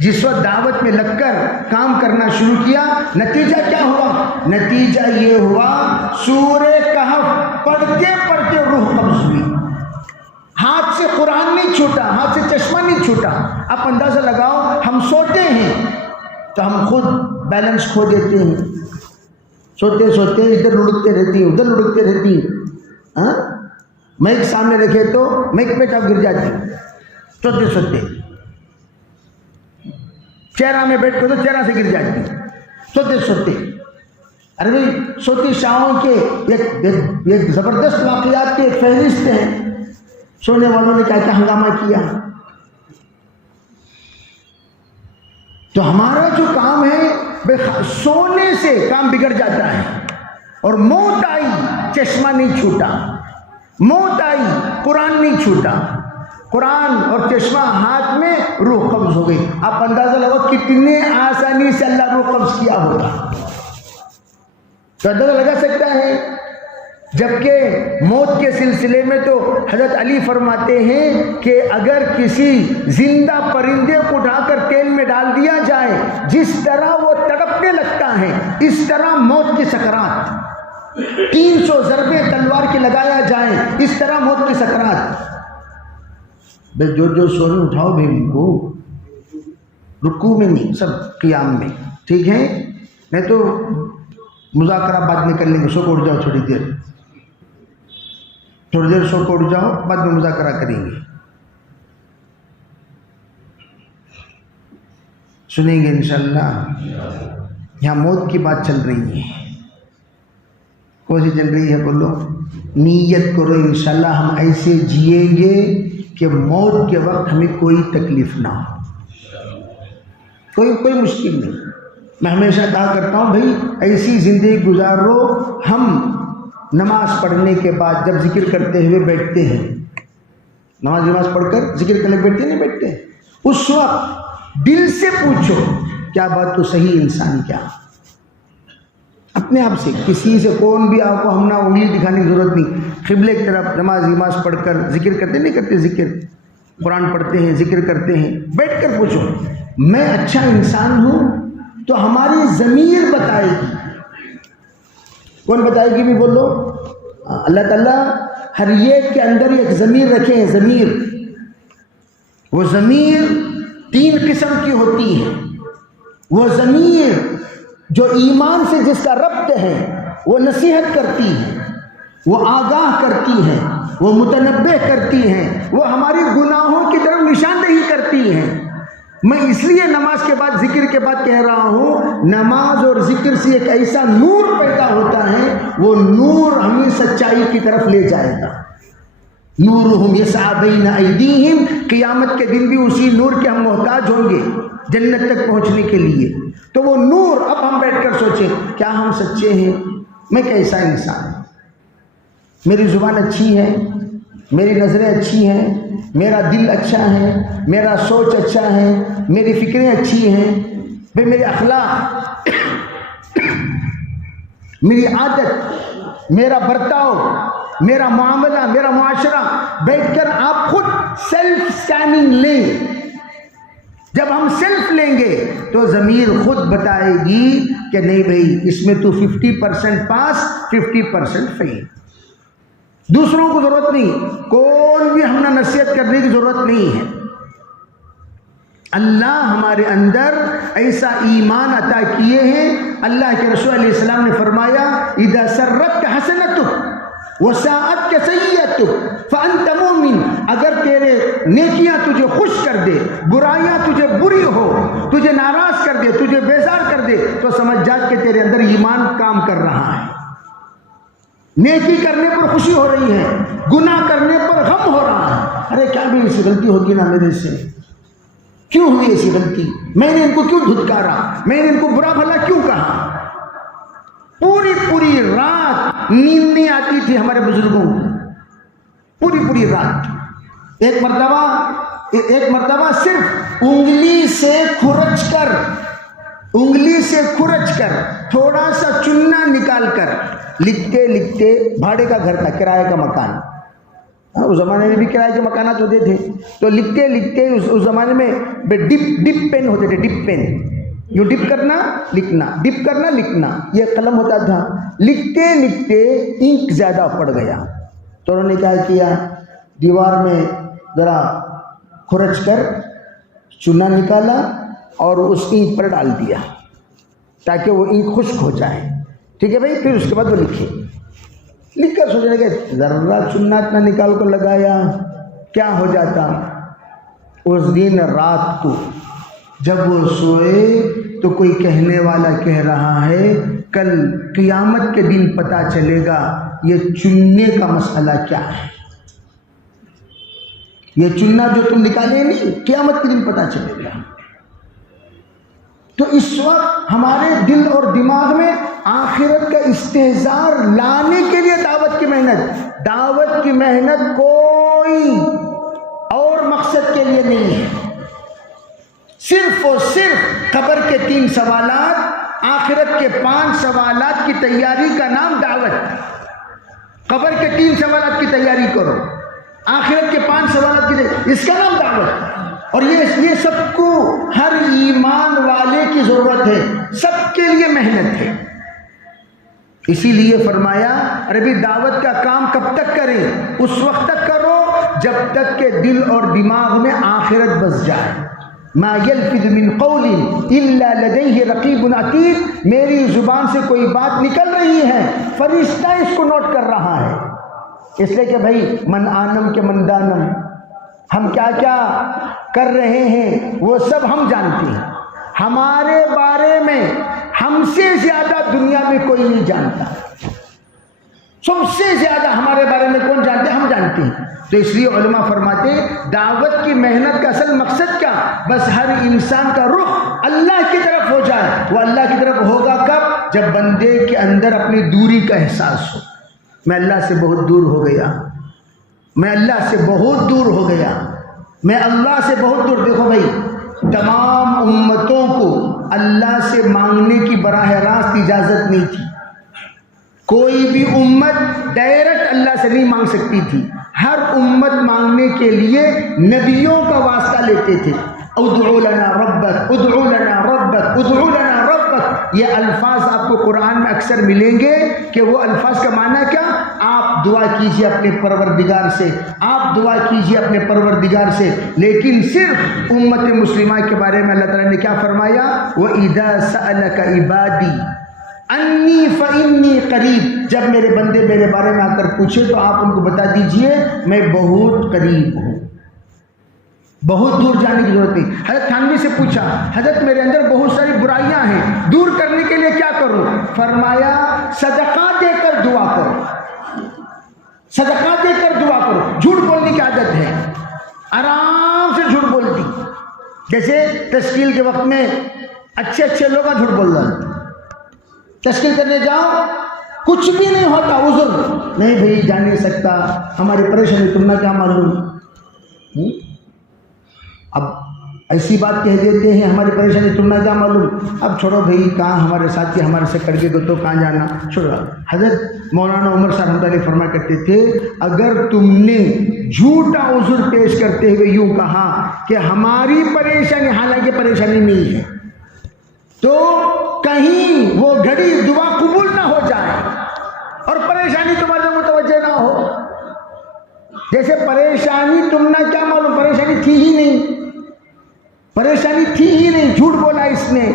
جس وقت دعوت میں لگ کر کام کرنا شروع کیا، نتیجہ کیا ہوا؟ نتیجہ یہ ہوا سورہ کہف پڑھتے پڑھتے روح قبض ہوئی، ہاتھ سے قرآن نہیں چھوٹا، ہاتھ سے چشمہ نہیں چھوٹا۔ آپ اندازہ لگاؤ، ہم سوتے ہیں تو ہم خود بیلنس کھو دیتے ہیں، سوتے سوتے ادھر لڑکتے رہتی ہیں، ادھر لڑکتے رہتی ہیں، میک سامنے رکھے تو میک پہ ٹپ گر جاتی، سوتے سوتے چہرہ میں بیٹھ کے تو چہرہ سے گر جاتی، سوتے سوتے۔ ارے بھائی سوتی شاہوں کے ایک زبردست واقعات کے فہرست ہیں، سونے والوں نے کیا کیا ہنگامہ کیا۔ تو ہمارا جو کام ہے سونے سے کام بگڑ جاتا ہے، اور موت آئی چشمہ نہیں چھوٹا، موت آئی قرآن نہیں چھوٹا، قرآن اور چشمہ ہاتھ میں روح قبض ہو گئی۔ آپ اندازہ لگاؤ کتنے آسانی سے اللہ روح قبض کیا ہوگا، تو اندازہ لگا سکتا ہے۔ جبکہ موت کے سلسلے میں تو حضرت علی فرماتے ہیں کہ اگر کسی زندہ پرندے کو اٹھا کر تیل میں ڈال دیا جائے، جس طرح وہ تڑپنے لگتا ہے اس طرح موت کی سکرات، 300 ضربے تلوار کی لگایا جائے اس طرح موت کی سکرات۔ جو سونے اٹھاؤ بھی ان کو، رکوع میں نہیں، سب قیام میں، ٹھیک ہے؟ نہیں تو مذاکرہ بعد میں کر لیں گے، سو کو اٹھ جاؤ، تھوڑی دیر سو کو اٹھ جاؤ، بعد میں مذاکرہ کریں گے، سنیں گے انشاءاللہ۔ یہاں موت کی بات چل رہی ہے، کون سی چل رہی ہے بولو؟ نیت کرو انشاءاللہ ہم ایسے جئیں گے کہ موت کے وقت ہمیں کوئی تکلیف نہ ہو، کوئی مشکل نہیں۔ میں ہمیشہ کہا کرتا ہوں بھائی ایسی زندگی گزارو۔ ہم نماز پڑھنے کے بعد جب ذکر کرتے ہوئے بیٹھتے ہیں، نماز پڑھ کر ذکر کرنے بیٹھتے نہیں بیٹھتے، اس وقت دل سے پوچھو کیا بات تو صحیح انسان کیا، اپنے آپ سے، کسی سے کون بھی آپ کو ہم نہ انگلی دکھانے کی ضرورت نہیں، قبلے کی طرف نماز پڑھ کر ذکر کرتے نہیں کرتے، ذکر قرآن پڑھتے ہیں، ذکر کرتے ہیں، بیٹھ کر پوچھو میں اچھا انسان ہوں؟ تو ہماری ضمیر بتائے گی۔ کون بتائے گی بھی بولو؟ اللہ تعالیٰ ہر ایک کے اندر ایک ضمیر رکھے ہیں، ضمیر۔ وہ ضمیر 3 قسم کی ہوتی ہے۔ وہ ضمیر جو ایمان سے جس کا ربط ہے، وہ نصیحت کرتی ہے، وہ آگاہ کرتی ہے، وہ متنبہ کرتی ہیں، وہ ہماری گناہوں کی طرف نشاندہی کرتی ہیں۔ میں اس لیے نماز کے بعد ذکر کے بعد کہہ رہا ہوں، نماز اور ذکر سے ایک ایسا نور پیدا ہوتا ہے، وہ نور ہمیں سچائی کی طرف لے جائے گا۔ نورہم یسعی بین ایدیہم، قیامت کے دن بھی اسی نور کے ہم محتاج ہوں گے جنت تک پہنچنے کے لیے۔ تو وہ نور، اب ہم بیٹھ کر سوچیں کیا ہم سچے ہیں؟ میں کیسا انسان ہوں؟ میری زبان اچھی ہے، میری نظریں اچھی ہیں، میرا دل اچھا ہے، میرا سوچ اچھا ہے، میری فکریں اچھی ہیں، بھئی میرے اخلاق، میری عادت، میرا برتاؤ، میرا معاملہ، میرا معاشرہ۔ بیٹھ کر آپ خود سیلف سکیننگ لیں۔ جب ہم سیلف لیں گے تو ضمیر خود بتائے گی کہ نہیں بھئی اس میں تو 50% پاس 50% فیل۔ دوسروں کو ضرورت نہیں، کون بھی ہم نے نصیحت کرنے کی ضرورت نہیں ہے۔ اللہ ہمارے اندر ایسا ایمان عطا کیے ہیں۔ اللہ کے رسول علیہ السلام نے فرمایا اذا سرتک حسنتک وساءتک سیئتک فانت مومن، اگر تیرے نیکیاں تجھے خوش کر دے، برائیاں تجھے بری ہو، تجھے ناراض کر دے، تجھے بیزار کر دے، تو سمجھ جا کہ تیرے اندر ایمان کام کر رہا ہے۔ نیکی کرنے پر خوشی ہو رہی ہے، گناہ کرنے پر غم ہو رہا ہے۔ ارے کیا بھی ایسی غلطی ہوگی نا میرے سے، کیوں ہوئی ایسی غلطی، میں نے ان کو کیوں دھتکارا، میں نے ان کو برا بھلا کیوں کہا۔ پوری پوری رات نیند نہیں آتی تھی ہمارے بزرگوں کو، پوری پوری رات۔ ایک مرتبہ صرف انگلی سے کھرچ کر تھوڑا سا چننا نکال کر لکھتے لکھتے، بھاڑے کا گھر تھا، کرائے کا مکان، اس زمانے میں بھی کرائے کے مکانات ہوتے تھے، تو لکھتے لکھتے اس زمانے میں ڈپ پین ہوتے تھے، ڈپ پین، یوں ڈپ کرنا لکھنا، ڈپ کرنا لکھنا، یہ قلم ہوتا تھا۔ لکھتے لکھتے انک زیادہ پڑ گیا تو انہوں نے کیا کیا، دیوار میں ذرا کھرچ کر چنا نکالا اور اس انک پر ڈال دیا تاکہ وہ انک خشک ہو جائے۔ ٹھیک ہے بھائی، پھر اس کے بعد وہ لکھ کر سوچنے کہ ذرا چنا اتنا نکال کر لگایا کیا ہو جاتا۔ اس دن رات کو جب وہ سوئے تو کوئی کہنے والا کہہ رہا ہے کل قیامت کے دن پتہ چلے گا یہ چننے کا مسئلہ کیا ہے، یہ چننا جو تم نکالے نہیں، قیامت کے دن پتہ چلے گا۔ تو اس وقت ہمارے دل اور دماغ میں آخرت کا استحضار لانے کے لیے دعوت کی محنت کوئی اور مقصد کے لیے نہیں ہے، صرف اور صرف قبر کے 3 سوالات، آخرت کے 5 سوالات کی تیاری کا نام دعوت۔ قبر کے 3 سوالات کی تیاری کرو، آخرت کے 5 سوالات کی تیاری، اس کا نام دعوت۔ اور یہ سب کو ہر ایمان والے کی ضرورت ہے، سب کے لیے محنت ہے۔ اسی لیے فرمایا ارے بھی دعوت کا کام کب تک کریں؟ اس وقت تک کرو جب تک کہ دل اور دماغ میں آخرت بس جائے۔ ما یلفظ من قول الا لدیہ رقیب عتید، میری زبان سے کوئی بات نکل رہی ہے، فرشتہ اس کو نوٹ کر رہا ہے۔ اس لیے کہ بھائی من آنم کے من دانم، ہم کیا کیا کر رہے ہیں وہ سب ہم جانتے ہیں، ہمارے بارے میں ہم سے زیادہ دنیا میں کوئی نہیں جانتا، سب سے زیادہ ہمارے بارے میں کون جانتے ہیں؟ ہم جانتے ہیں۔ تو اس لیے علماء فرماتے ہیں دعوت کی محنت کا اصل مقصد کیا؟ بس ہر انسان کا رخ اللہ کی طرف ہو جائے۔ وہ اللہ کی طرف ہوگا کب؟ جب بندے کے اندر اپنی دوری کا احساس ہو، میں اللہ سے بہت دور ہو گیا، میں اللہ سے بہت دور ہو گیا، میں اللہ سے بہت دور۔ دیکھو بھائی، تمام امتوں کو اللہ سے مانگنے کی براہ راست اجازت نہیں تھی، کوئی بھی امت ڈائریکٹ اللہ سے نہیں مانگ سکتی تھی، ہر امت مانگنے کے لیے نبیوں کا واسطہ لیتے تھے۔ ادعو لنا ربک، ادعو لنا ربک، ادعو لنا ربک، یہ الفاظ آپ کو قرآن میں اکثر ملیں گے کہ وہ الفاظ کا معنی کیا؟ آپ دعا کیجئے اپنے پروردگار سے، آپ دعا کیجئے اپنے پروردگار سے۔ لیکن صرف امت مسلمہ کے بارے میں اللہ تعالیٰ نے کیا فرمایا؟ وَإِذَا سَأَلَكَ عِبَادِي انی فإنی قریب، جب میرے بندے میرے بارے میں آ کر پوچھے تو آپ ان کو بتا دیجئے میں بہت قریب ہوں۔ بہت دور جانے کی ضرورت نہیں. حضرت تھانوی سے پوچھا حضرت میرے اندر بہت ساری برائیاں ہیں, دور کرنے کے لیے کیا کروں؟ فرمایا صدقہ دے کر دعا کرو, صدقہ دے کر دعا کرو. جھوٹ بولنے کی عادت ہے, آرام سے جھوٹ بولتی, جیسے تشکیل کے وقت میں اچھے اچھے لوگ جھوٹ بول رہے ہیں, تشکیل کرنے جاؤ کچھ بھی نہیں ہوتا, عذر نہیں بھائی جا نہیں سکتا, ہماری پریشانی تم نہ کیا معلوم. اب ایسی بات کہہ دیتے ہیں ہماری پریشانی تم نہ کیا معلوم, اب چھوڑو بھائی کہاں ہمارے ساتھی ہمارے سے کر کے تو کہاں جانا, چھوڑو. حضرت مولانا عمر صاحب رحمۃ اللہ فرما کرتے تھے اگر تم نے جھوٹا عذر پیش کرتے ہوئے یوں کہا کہ ہماری پریشانی حالانکہ پریشانی نہیں ہے, تو کہیں وہ گھڑی دعا قبول نہ ہو جائے اور پریشانی تمہارے متوجہ نہ ہو. جیسے پریشانی تم نہ کیا معلوم, پریشانی تھی ہی نہیں, پریشانی تھی ہی نہیں, جھوٹ بولا اس نے,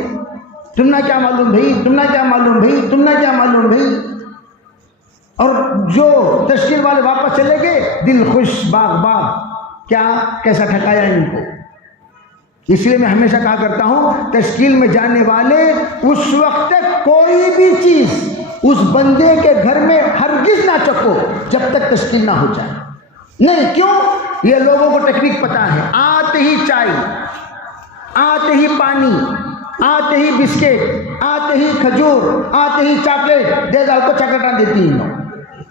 تم نہ کیا معلوم بھائی, تم نہ کیا معلوم بھائی, تم نہ کیا معلوم بھائی. اور جو تشکیل والے واپس چلے گئے دل خوش باغ باغ, کیا کیسا ٹھکایا ان کو. اس لیے میں ہمیشہ کہا کرتا ہوں تشکیل میں جانے والے اس وقت تک کوئی بھی چیز اس بندے کے گھر میں ہرگز نہ چکو جب تک تشکیل نہ ہو جائے. نہیں, کیوں؟ یہ لوگوں کو ٹیکنیک پتا ہے, آتے ہی چائے, آتے ہی پانی, آتے ہی بسکٹ, آتے ہی کھجور, آتے ہی چاکلیٹ دے دال کو چاکلیٹ دیتی ہیں.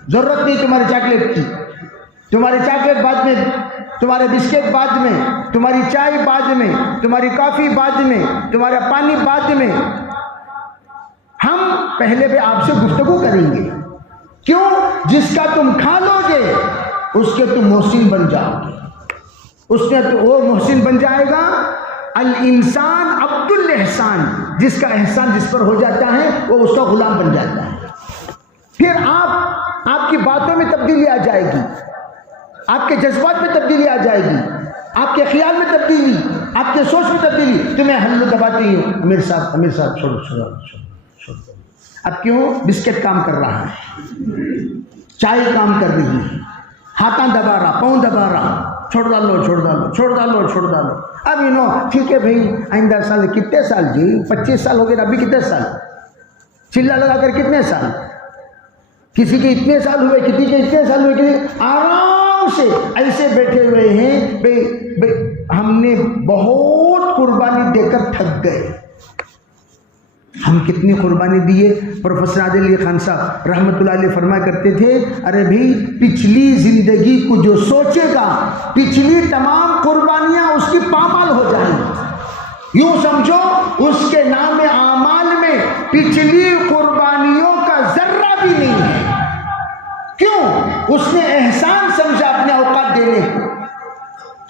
ضرورت نہیں تمہاری چاکلیٹ کی, تمہاری چاکلیٹ بعد میں, تمہارے بسکٹ بعد میں, تمہاری چائے بعد میں, تمہاری کافی بعد میں, تمہارا پانی بعد میں. ہم پہلے بھی آپ سے گفتگو کریں گے. کیوں؟ جس کا تم کھا لو گے اس کے تم محسن بن جاؤ گے, اس نے تو وہ محسن بن جائے گا. الانسان عبد الاحسان, جس کا احسان جس پر ہو جاتا ہے وہ اس کا غلام بن جاتا ہے. پھر آپ کی باتوں میں تبدیلی آ جائے گی, آپ کے جذبات میں تبدیلی آ جائے گی, آپ کے خیال میں تبدیلی, آپ کے سوچ میں تبدیلی. تمہیں ہلو دباتی ہوں امیر صاحب چھوڑو. اب کیوں؟ بسکٹ کام کر رہا ہے, چائے کام کر رہی ہے, ہاتھاں دبا رہا, پاؤں دبا رہا, چھوڑ ڈالو. اب ٹھیک ہے بھائی, آئندہ سال کتنے سال جی, 25 سال ہو گئے, ابھی کتنے سال, چلا لگا کر کتنے سال, کسی کے اتنے سال ہوئے, کسی کے اتنے سال ہوئے, آرام سے ایسے بیٹھے ہوئے ہیں. بھائی ہم نے بہت قربانی دے کر تھک گئے. ہم کتنی قربانی دیے. پروفیسر عادل علی خان صاحب رحمۃ اللہ علیہ فرمایا کرتے تھے ارے بھائی پچھلی زندگی کو جو سوچے گا پچھلی تمام قربانیاں اس کی پامال ہو جائیں گی. یوں سمجھو اس کے نام اعمال میں پچھلی قربانیوں کا ذرہ بھی نہیں ہے. کیوں؟ اس نے احسان سمجھا اپنے اوقات دینے کو.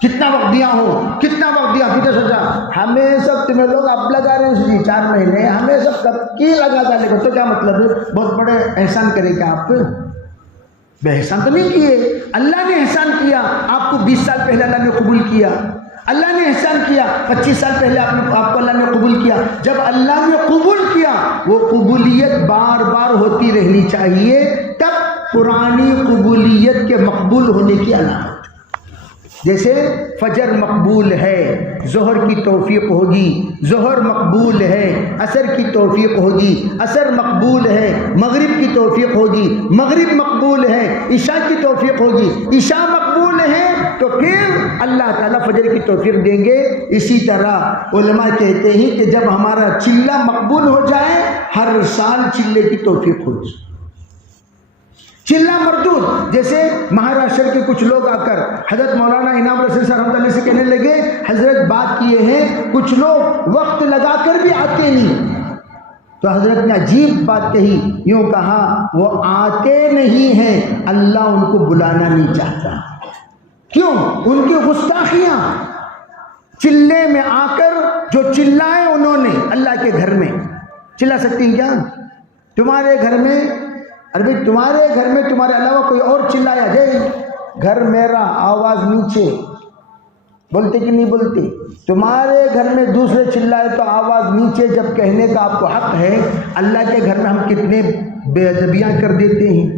کتنا وقت دیا ہو, کتنا وقت دیا, پھر سوچا ہمیں سب تمہیں لوگ اب لگا رہے ہیں جی 4 مہینے, ہمیں سب کب کی لگا جانے کو, تو کیا مطلب ہے بہت بڑے احسان کرے گا آپ پہ. بے احسان تو نہیں کیے, اللہ نے احسان کیا. آپ کو 20 سال پہلے اللہ نے قبول کیا, اللہ نے احسان کیا. 25 سال پہلے آپ کو اللہ نے قبول کیا. جب اللہ نے قبول کیا وہ قبولیت بار بار ہوتی رہنی چاہیے, تب پرانی قبولیت کے مقبول ہونے کی علامت. جیسے فجر مقبول ہے, ظہر کی توفیق ہوگی, ظہر مقبول ہے, عصر کی توفیق ہوگی, عصر مقبول ہے, مغرب کی توفیق ہوگی, مغرب مقبول ہے, عشاء کی توفیق ہوگی, عشاء مقبول ہے, تو پھر اللہ تعالیٰ فجر کی توفیق دیں گے. اسی طرح علماء کہتے ہیں کہ جب ہمارا چلہ مقبول ہو جائے ہر سال چلے کی توفیق ہوگی. چلہ مردود, جیسے مہاراشٹر کے کچھ لوگ آ کر حضرت مولانا انعام رسول صاحب رحمۃ اللہ سے کہنے لگے حضرت بات کیے ہیں کچھ لوگ وقت لگا کر بھی آتے نہیں. تو حضرت نے عجیب بات کہی, یوں کہا وہ آتے نہیں ہیں, اللہ ان کو بلانا نہیں چاہتا. کیوں؟ ان کی گستاخیاں. چلے میں آ کر جو چلائے انہوں نے اللہ کے گھر میں, چلا سکتی ہیں کیا تمہارے گھر میں؟ ارے بھائی تمہارے گھر میں تمہارے علاوہ کوئی اور چلایا جائے, گھر میرا, آواز نیچے, بولتے کہ نہیں بولتے؟ تمہارے گھر میں دوسرے چلائے تو آواز نیچے, جب کہنے کا آپ کو حق ہے. اللہ کے گھر میں ہم کتنے بے ادبیاں کر دیتے ہیں.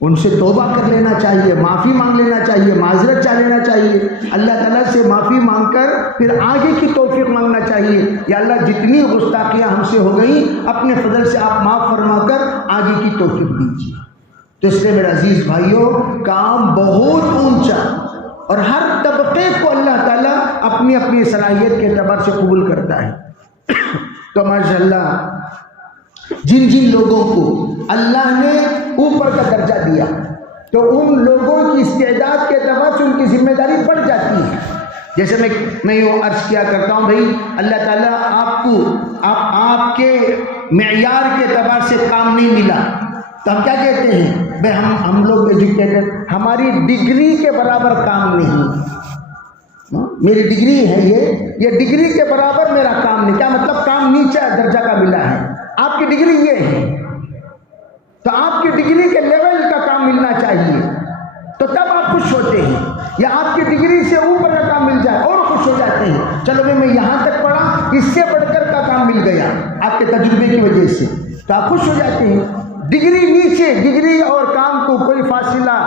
ان سے توبہ کر لینا چاہیے, معافی مانگ لینا چاہیے, معذرت چاہ لینا چاہیے. چاہیے، اللہ تعالیٰ سے معافی مانگ کر پھر آگے کی توفیق مانگنا چاہیے، یا اللہ جتنی گستاخیاں ہم سے ہو گئیں اپنے فضل سے آپ معاف فرما کر آگے کی توفیق دیجیے۔ تو اس لیے میرے عزیز بھائیوں، کام بہت اونچا، اور ہر طبقے کو اللہ تعالیٰ اپنی اپنی صلاحیت کے اعتبار سے قبول کرتا ہے۔ تو ماشاءاللہ جن جن لوگوں کو اللہ نے اوپر کا درجہ دیا تو ان لوگوں کی استعداد کے اعتبار سے ان کی ذمہ داری بڑھ جاتی ہے۔ جیسے میں یوں عرض کیا کرتا ہوں، بھائی اللہ تعالیٰ آپ کو آپ کے معیار کے اعتبار سے کام نہیں ملا تو ہم کیا کہتے ہیں؟ بھائی ہم لوگ ایجوکیٹڈ، ہماری ڈگری کے برابر کام نہیں، میری ڈگری ہے یہ ڈگری کے برابر میرا کام نہیں۔ کیا مطلب؟ کام نیچا درجہ کا ملا ہے، آپ کی ڈگری یہ ہے تو آپ کی ڈگری کے لیول کا کام ملنا چاہیے، تو تب آپ خوش ہوتے ہیں، یا آپ کی ڈگری سے اوپر کا کام مل جائے اور خوش ہو جاتے ہیں، چلو میں یہاں تک پڑھا، اس سے بڑھ کر کا کام مل گیا آپ کے تجربے کی وجہ سے، تو آپ خوش ہو جاتے ہیں۔ ڈگری نیچے، ڈگری اور کام کو کوئی فاصلہ،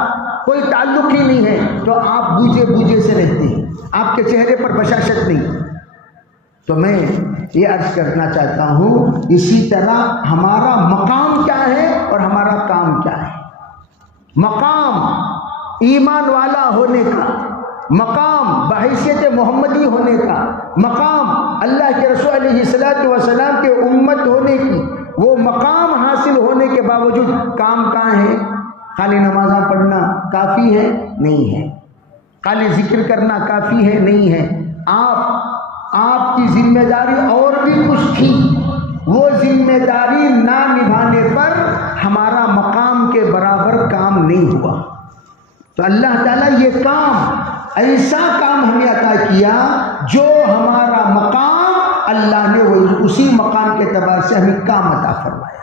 کوئی تعلق ہی نہیں ہے، تو آپ بوجھے سے رہتے ہیں، آپ کے چہرے پر بشاشت نہیں۔ تو میں یہ عرض کرنا چاہتا ہوں، اسی طرح ہمارا مقام کیا ہے اور ہمارا کام کیا ہے۔ مقام ایمان والا ہونے کا، مقام بحیثیت محمدی ہونے کا، مقام اللہ کے رسول علیہ السلام کے امت ہونے کی، وہ مقام حاصل ہونے کے باوجود کام کہاں ہے؟ خالی نمازاں پڑھنا کافی ہے؟ نہیں ہے۔ خالی ذکر کرنا کافی ہے؟ نہیں ہے۔ آپ کی ذمہ داری اور بھی کچھ تھی، وہ ذمہ داری نہ نبھانے پر ہمارا مقام کے برابر کام نہیں ہوا۔ تو اللہ تعالیٰ یہ کام، ایسا کام ہمیں عطا کیا جو ہمارا مقام، اللہ نے وہ اسی مقام کے اعتبار سے ہمیں کام عطا فرمایا۔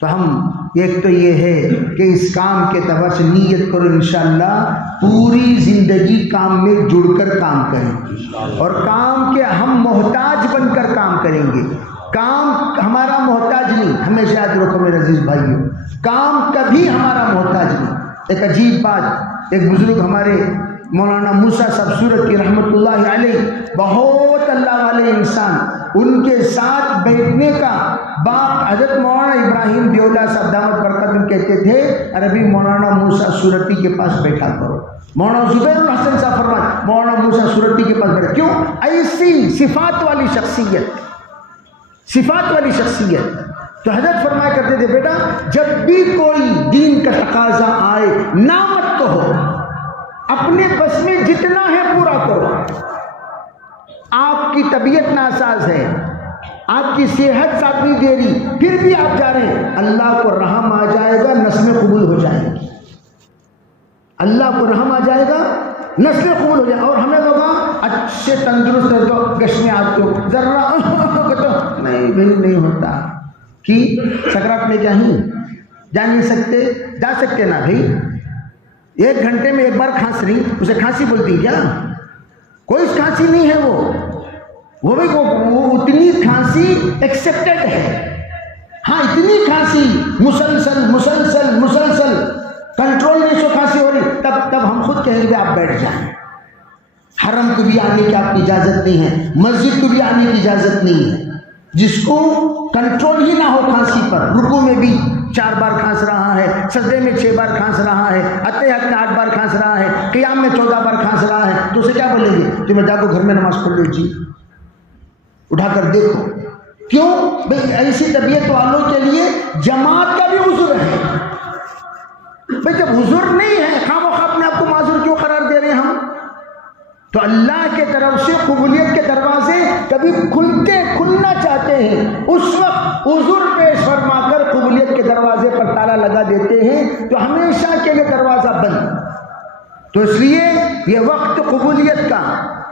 تو ہم ایک تو یہ ہے کہ اس کام کے اعتبار سے نیت کرو، انشاءاللہ پوری زندگی کام میں جڑ کر کام کریں گے، اور کام کے ہم محتاج بن کر کام کریں گے۔ کام ہمارا محتاج نہیں، ہمیشہ یاد رکھو میرے عزیز بھائیوں، کام کبھی ہمارا محتاج نہیں۔ ایک عجیب بات، ایک بزرگ ہمارے مولانا موسیٰ صاحب سورت کی رحمت اللہ علیہ، بہت اللہ والے انسان، ان کے ساتھ بیٹھنے کا باپ حضرت مولانا ابراہیم دیولہ صاحب دامت برکاتہ کہتے تھے، عربی مولانا موسیٰ سورتی کے پاس بیٹھا کرو۔ مولانا زبیر الحسن صاحب فرمائے مولانا موسیٰ سورتی کے پاس بیٹھا، کیوں؟ ایسی صفات والی شخصیت، صفات والی شخصیت۔ تو حضرت فرمایا کرتے تھے، بیٹا جب بھی کوئی دین کا تقاضا آئے، نامت تو ہو، اپنے بس میں جتنا ہے پورا کرو۔ آپ کی طبیعت ناساز ہے، آپ کی صحت ساتھ نہیں دے رہی، پھر بھی آپ جا رہے ہیں، اللہ کو رحم آ جائے گا، نسلیں قبول ہو جائیں گی۔ اللہ کو رحم آ جائے گا، نسلیں قبول ہو جائیں۔ اور ہمیں لوگ اچھے تندرست ہے تو گشنے آپ کو ذرا نہیں بھائی نہیں ہوتا، کہ سکرات میں جائیں جا نہیں سکتے، جا سکتے نا بھائی، 1 گھنٹے میں ایک بار کھانس رہی، اسے کھانسی بولتی کیا؟ کوئی کھانسی نہیں ہے، وہ اتنی کھانسی ایکسیپٹڈ ہے۔ ہاں اتنی کھانسی مسلسل کنٹرول نہیں، سو کھانسی ہو رہی، تب ہم خود کہیں گے آپ بیٹھ جائیں۔ حرم کو بھی آنے کی آپ کی اجازت نہیں ہے، مسجد کو بھی آنے کی اجازت نہیں ہے۔ جس کو کنٹرول ہی نہ ہو کھانسی پر، رکوع میں بھی 4 بار کھانس رہا ہے، سجدے میں 6 بار کھانس رہا ہے، اتحیات میں 8 بار کھانس رہا ہے، قیام میں 14 بار کھانس رہا ہے، تو اسے کیا بولیں گے؟ کہ میں جاؤ گھر میں نماز پڑھ لو جی، اٹھا کر دیکھو۔ کیوں بھئی؟ ایسی طبیعت والوں کے لیے جماعت کا بھی عذر ہے۔ بھئی جب عذر نہیں ہے، خواہ اپنے آپ کو معذور کیوں قرار دے رہے ہیں ہم؟ تو اللہ کے طرف سے قبولیت کے دروازے کبھی کھلنا چاہتے ہیں، اس وقت عذر پیش فرما کر قبولیت کے دروازے پر تالا لگا دیتے ہیں، تو ہمیشہ کے لیے دروازہ بند۔ تو اس لیے یہ وقت قبولیت کا،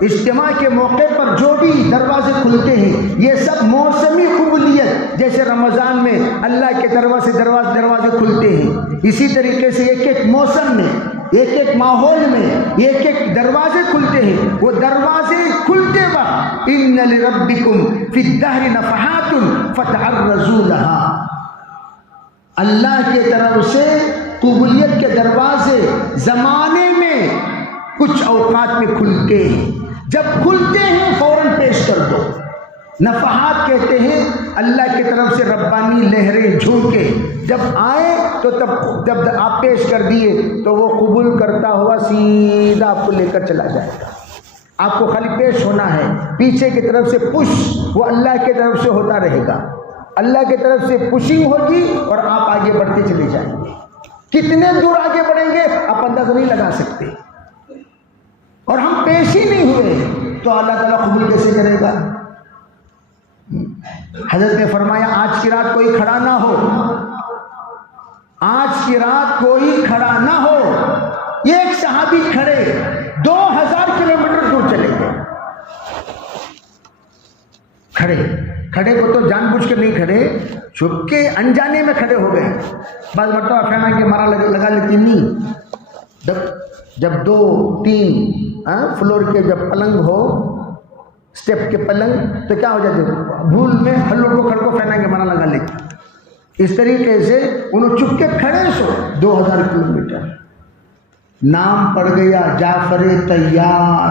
اجتماع کے موقع پر جو بھی دروازے کھلتے ہیں، یہ سب موسمی قبولیت، جیسے رمضان میں اللہ کے دروازے کھلتے ہیں، اسی طریقے سے ایک ایک موسم میں، ایک ایک ماحول میں ایک ایک دروازے کھلتے ہیں۔ وہ دروازے کھلتے وقت ان لربکم فی الدہر نفحات فتعرضوا لها، اللہ کے طرف سے قبولیت کے دروازے زمانے میں کچھ اوقات میں کھلتے ہیں، جب کھلتے ہیں فوراً پیش کر دو۔ نفحات کہتے ہیں اللہ کی طرف سے ربانی لہریں جھونکے جب آئے تو تب جب آپ پیش کر دیے تو وہ قبول کرتا ہوا سیدھا آپ کو لے کر چلا جائے گا۔ آپ کو خالی پیش ہونا ہے، پیچھے کی طرف سے پش وہ اللہ کی طرف سے ہوتا رہے گا، اللہ کی طرف سے پشنگ ہوگی اور آپ آگے بڑھتے چلے جائیں گے۔ کتنے دور آگے بڑھیں گے آپ اندازہ نہیں لگا سکتے، اور ہم پیش ہی نہیں ہوئے تو اللہ تعالیٰ قبول کیسے کرے گا؟ حضرت نے فرمایا آج کی رات کوئی کھڑا نہ ہو، آج کی رات کوئی کھڑا نہ ہو۔ ایک صحابی کھڑے 2000 کلومیٹر دور چلے گئے، کھڑے کو تو جان بوجھ کر نہیں کھڑے، چھپ کے انجانے میں کھڑے ہو گئے۔ بعض مرتبہ فہنا کے مارا لگا لیتی نہیں، جب 2-3 فلور کے جب پلنگ ہو، اسٹیپ کے پلنگ، تو کیا ہو جاتے بھول میں ہلو کو کھڑ کو فہنا کے مارا لگا لیتی۔ اس طریقے سے انہوں چپ کے کھڑے 2000 کلومیٹر۔ نام پڑ گیا جعفر تیار۔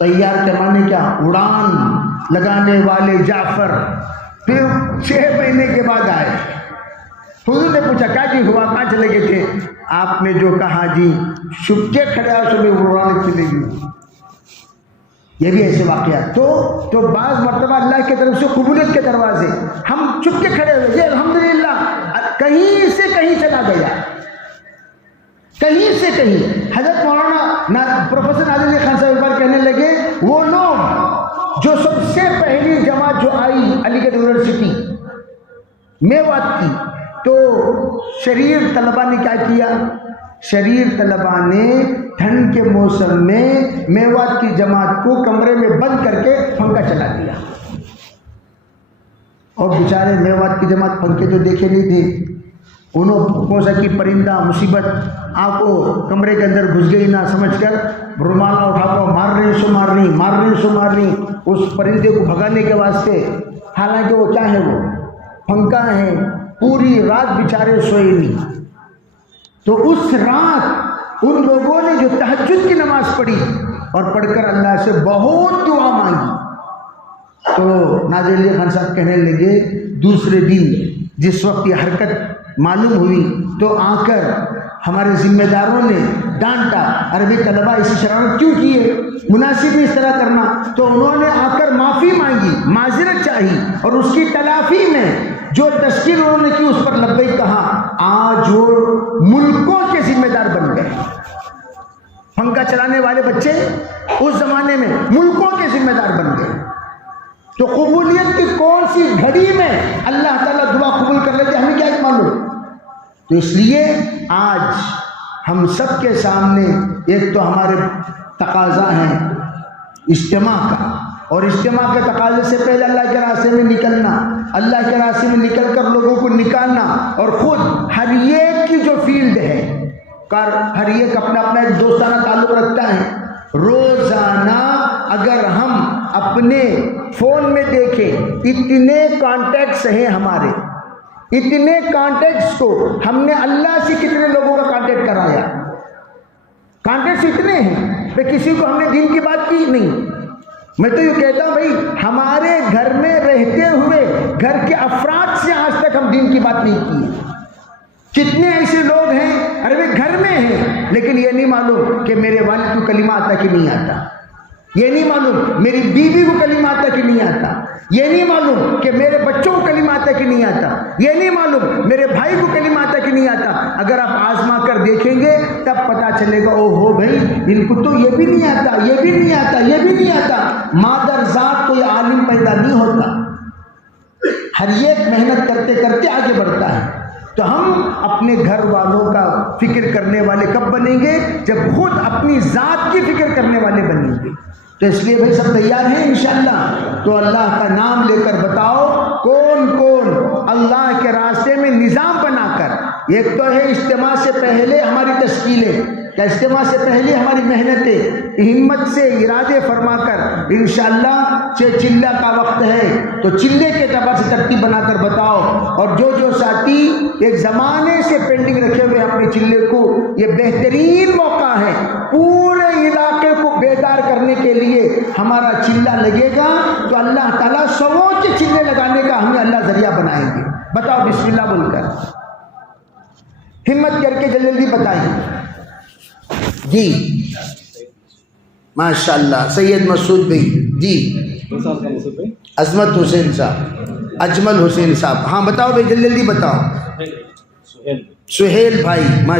تیار کے معنی کیا؟ اڑان لگانے والے جعفر۔ پھر 6 مہینے کے بعد آئے، حضور نے پوچھا کیا جی ہوا، کہاں چلے گئے تھے؟ آپ نے جو کہا جی چھپ کے کھڑے اس میں اڑان چلے گی۔ یہ بھی ایسے واقعات تو بعض مرتبہ اللہ کی طرف سے قبولیت کے دروازے، ہم چھپ کے کھڑے ہوئے، یہ الحمدللہ کہیں سے کہیں چلا گیا، کہیں سے کہیں۔ حضرت مولانا پروفیسر نادر علی خان صاحب بار کہنے لگے وہ لوگ جو سب سے پہلی جماعت جو آئی علی گڑھ یونیورسٹی میوات کی، تو شریر طلبہ نے کیا کیا؟ شریر طلبہ نے ٹھنڈ کے موسم میں میوات کی جماعت کو کمرے میں بند کر کے پنکھا چلا دیا، اور بیچارے میوات کی جماعت پنکھے تو دیکھے نہیں تھے، انہوں کون سا کی پرندہ مصیبت آپ کو کمرے کے اندر گھس گئی نہ سمجھ کر رومالہ اٹھا کر مارنی سو مارنی اس پرندے کو بھگانے کے واسطے، حالانکہ وہ کیا ہے، وہ پنکھا ہے، پوری رات بیچارے سوئے نہیں۔ تو اس رات ان لوگوں نے جو تہجد کی نماز پڑھی اور پڑھ کر اللہ سے بہت دعا مانگی، تو نادر علی خان صاحب کہنے لگے دوسرے دن جس وقت یہ حرکت معلوم ہوئی تو آ کر ہمارے ذمہ داروں نے ڈانٹا، عربی طلبہ اسی شرارت کیوں کیے، مناسب اس طرح کرنا، تو انہوں نے آ کر معافی مانگی، معذرت چاہی، اور اس کی تلافی میں جو تشکیل انہوں نے کی اس پر لبیک کہا۔ آج وہ ملکوں کے ذمہ دار بن گئے، پنکھا چلانے والے بچے اس زمانے میں ملکوں کے ذمہ دار بن گئے۔ تو قبولیت کی کون سی گھڑی میں اللہ تعالیٰ دعا قبول کر لیتے ہمیں کیا معلوم؟ تو اس لیے آج ہم سب کے سامنے ایک تو ہمارے تقاضا ہے اجتماع کا، اور اجتماع کے تقاضے سے پہلے اللہ کے راستے میں نکلنا، اللہ کے راستے میں نکل کر لوگوں کو نکالنا، اور خود ہر ایک کی جو فیلڈ ہے، ہر ایک اپنا ایک دوستانہ تعلق رکھتا ہے۔ روزانہ اگر ہم اپنے فون میں دیکھیں اتنے کانٹیکٹس ہیں ہمارے، اتنے کانٹیکٹس کو ہم نے اللہ سے کتنے لوگوں کا کانٹیکٹ کرایا، کانٹیکٹس اتنے ہیں کہ کسی کو ہم نے دین کی بات کی نہیں۔ میں تو یہ کہتا ہوں بھائی ہمارے گھر میں رہتے ہوئے گھر کے افراد سے آج تک ہم دین کی بات نہیں کی۔ کتنے ایسے لوگ ہیں ارے گھر میں ہیں لیکن یہ نہیں معلوم کہ میرے والد کو کلمہ آتا کہ نہیں آتا، یہ نہیں معلوم میری بیوی کو کلمہ آتا کہ نہیں آتا، یہ نہیں معلوم کہ میرے بچوں کو کلمہ آتا کہ نہیں آتا، یہ نہیں معلوم میرے بھائی کو کلمہ آتا کہ نہیں آتا۔ اگر آپ آزما کر دیکھیں گے تب پتہ چلے گا او ہو بھائی ان کو تو یہ بھی نہیں آتا، یہ بھی نہیں آتا، یہ بھی نہیں آتا۔ مادر ذات کوئی عالم پیدا نہیں ہوتا، ہر ایک محنت کرتے کرتے آگے بڑھتا ہے۔ تو ہم اپنے گھر والوں کا فکر کرنے والے کب بنیں گے؟ جب خود اپنی ذات کی فکر کرنے والے بنیں گے۔ تو اس لیے بھائی سب تیار ہیں انشاءاللہ؟ تو اللہ کا نام لے کر بتاؤ کون کون اللہ کے راستے میں نظام بنا کر، ایک تو ہے اجتماع سے پہلے ہماری تشکیلیں، کہ اجتماع سے پہلے ہماری محنتیں، ہمت سے ارادے فرما کر انشاءاللہ چلہ کا وقت ہے تو چلے کے اعتبار سے ترتیب بنا کر بتاؤ، اور جو جو ساتھی ایک زمانے سے پینڈنگ رکھے ہوئے اپنے چلے کو، یہ بہترین موقع ہے، پورے کرنے کے لیے ہمارا چلہ لگے گا تو اللہ تعالیٰ سووں کے چلے لگانے کا ہمیں اللہ ذریعہ بنائیں گے. بتاؤ بسم اللہ بول کر, ہمت کر کے جلدی جلدی بتائیں. جی ماشاء اللہ, سید مسعود بھائی, جی عظمت حسین صاحب, اجمل حسین صاحب, ہاں بتاؤ بھائی جلدی جلدی بتاؤ. سہیل بھائی, ماشاء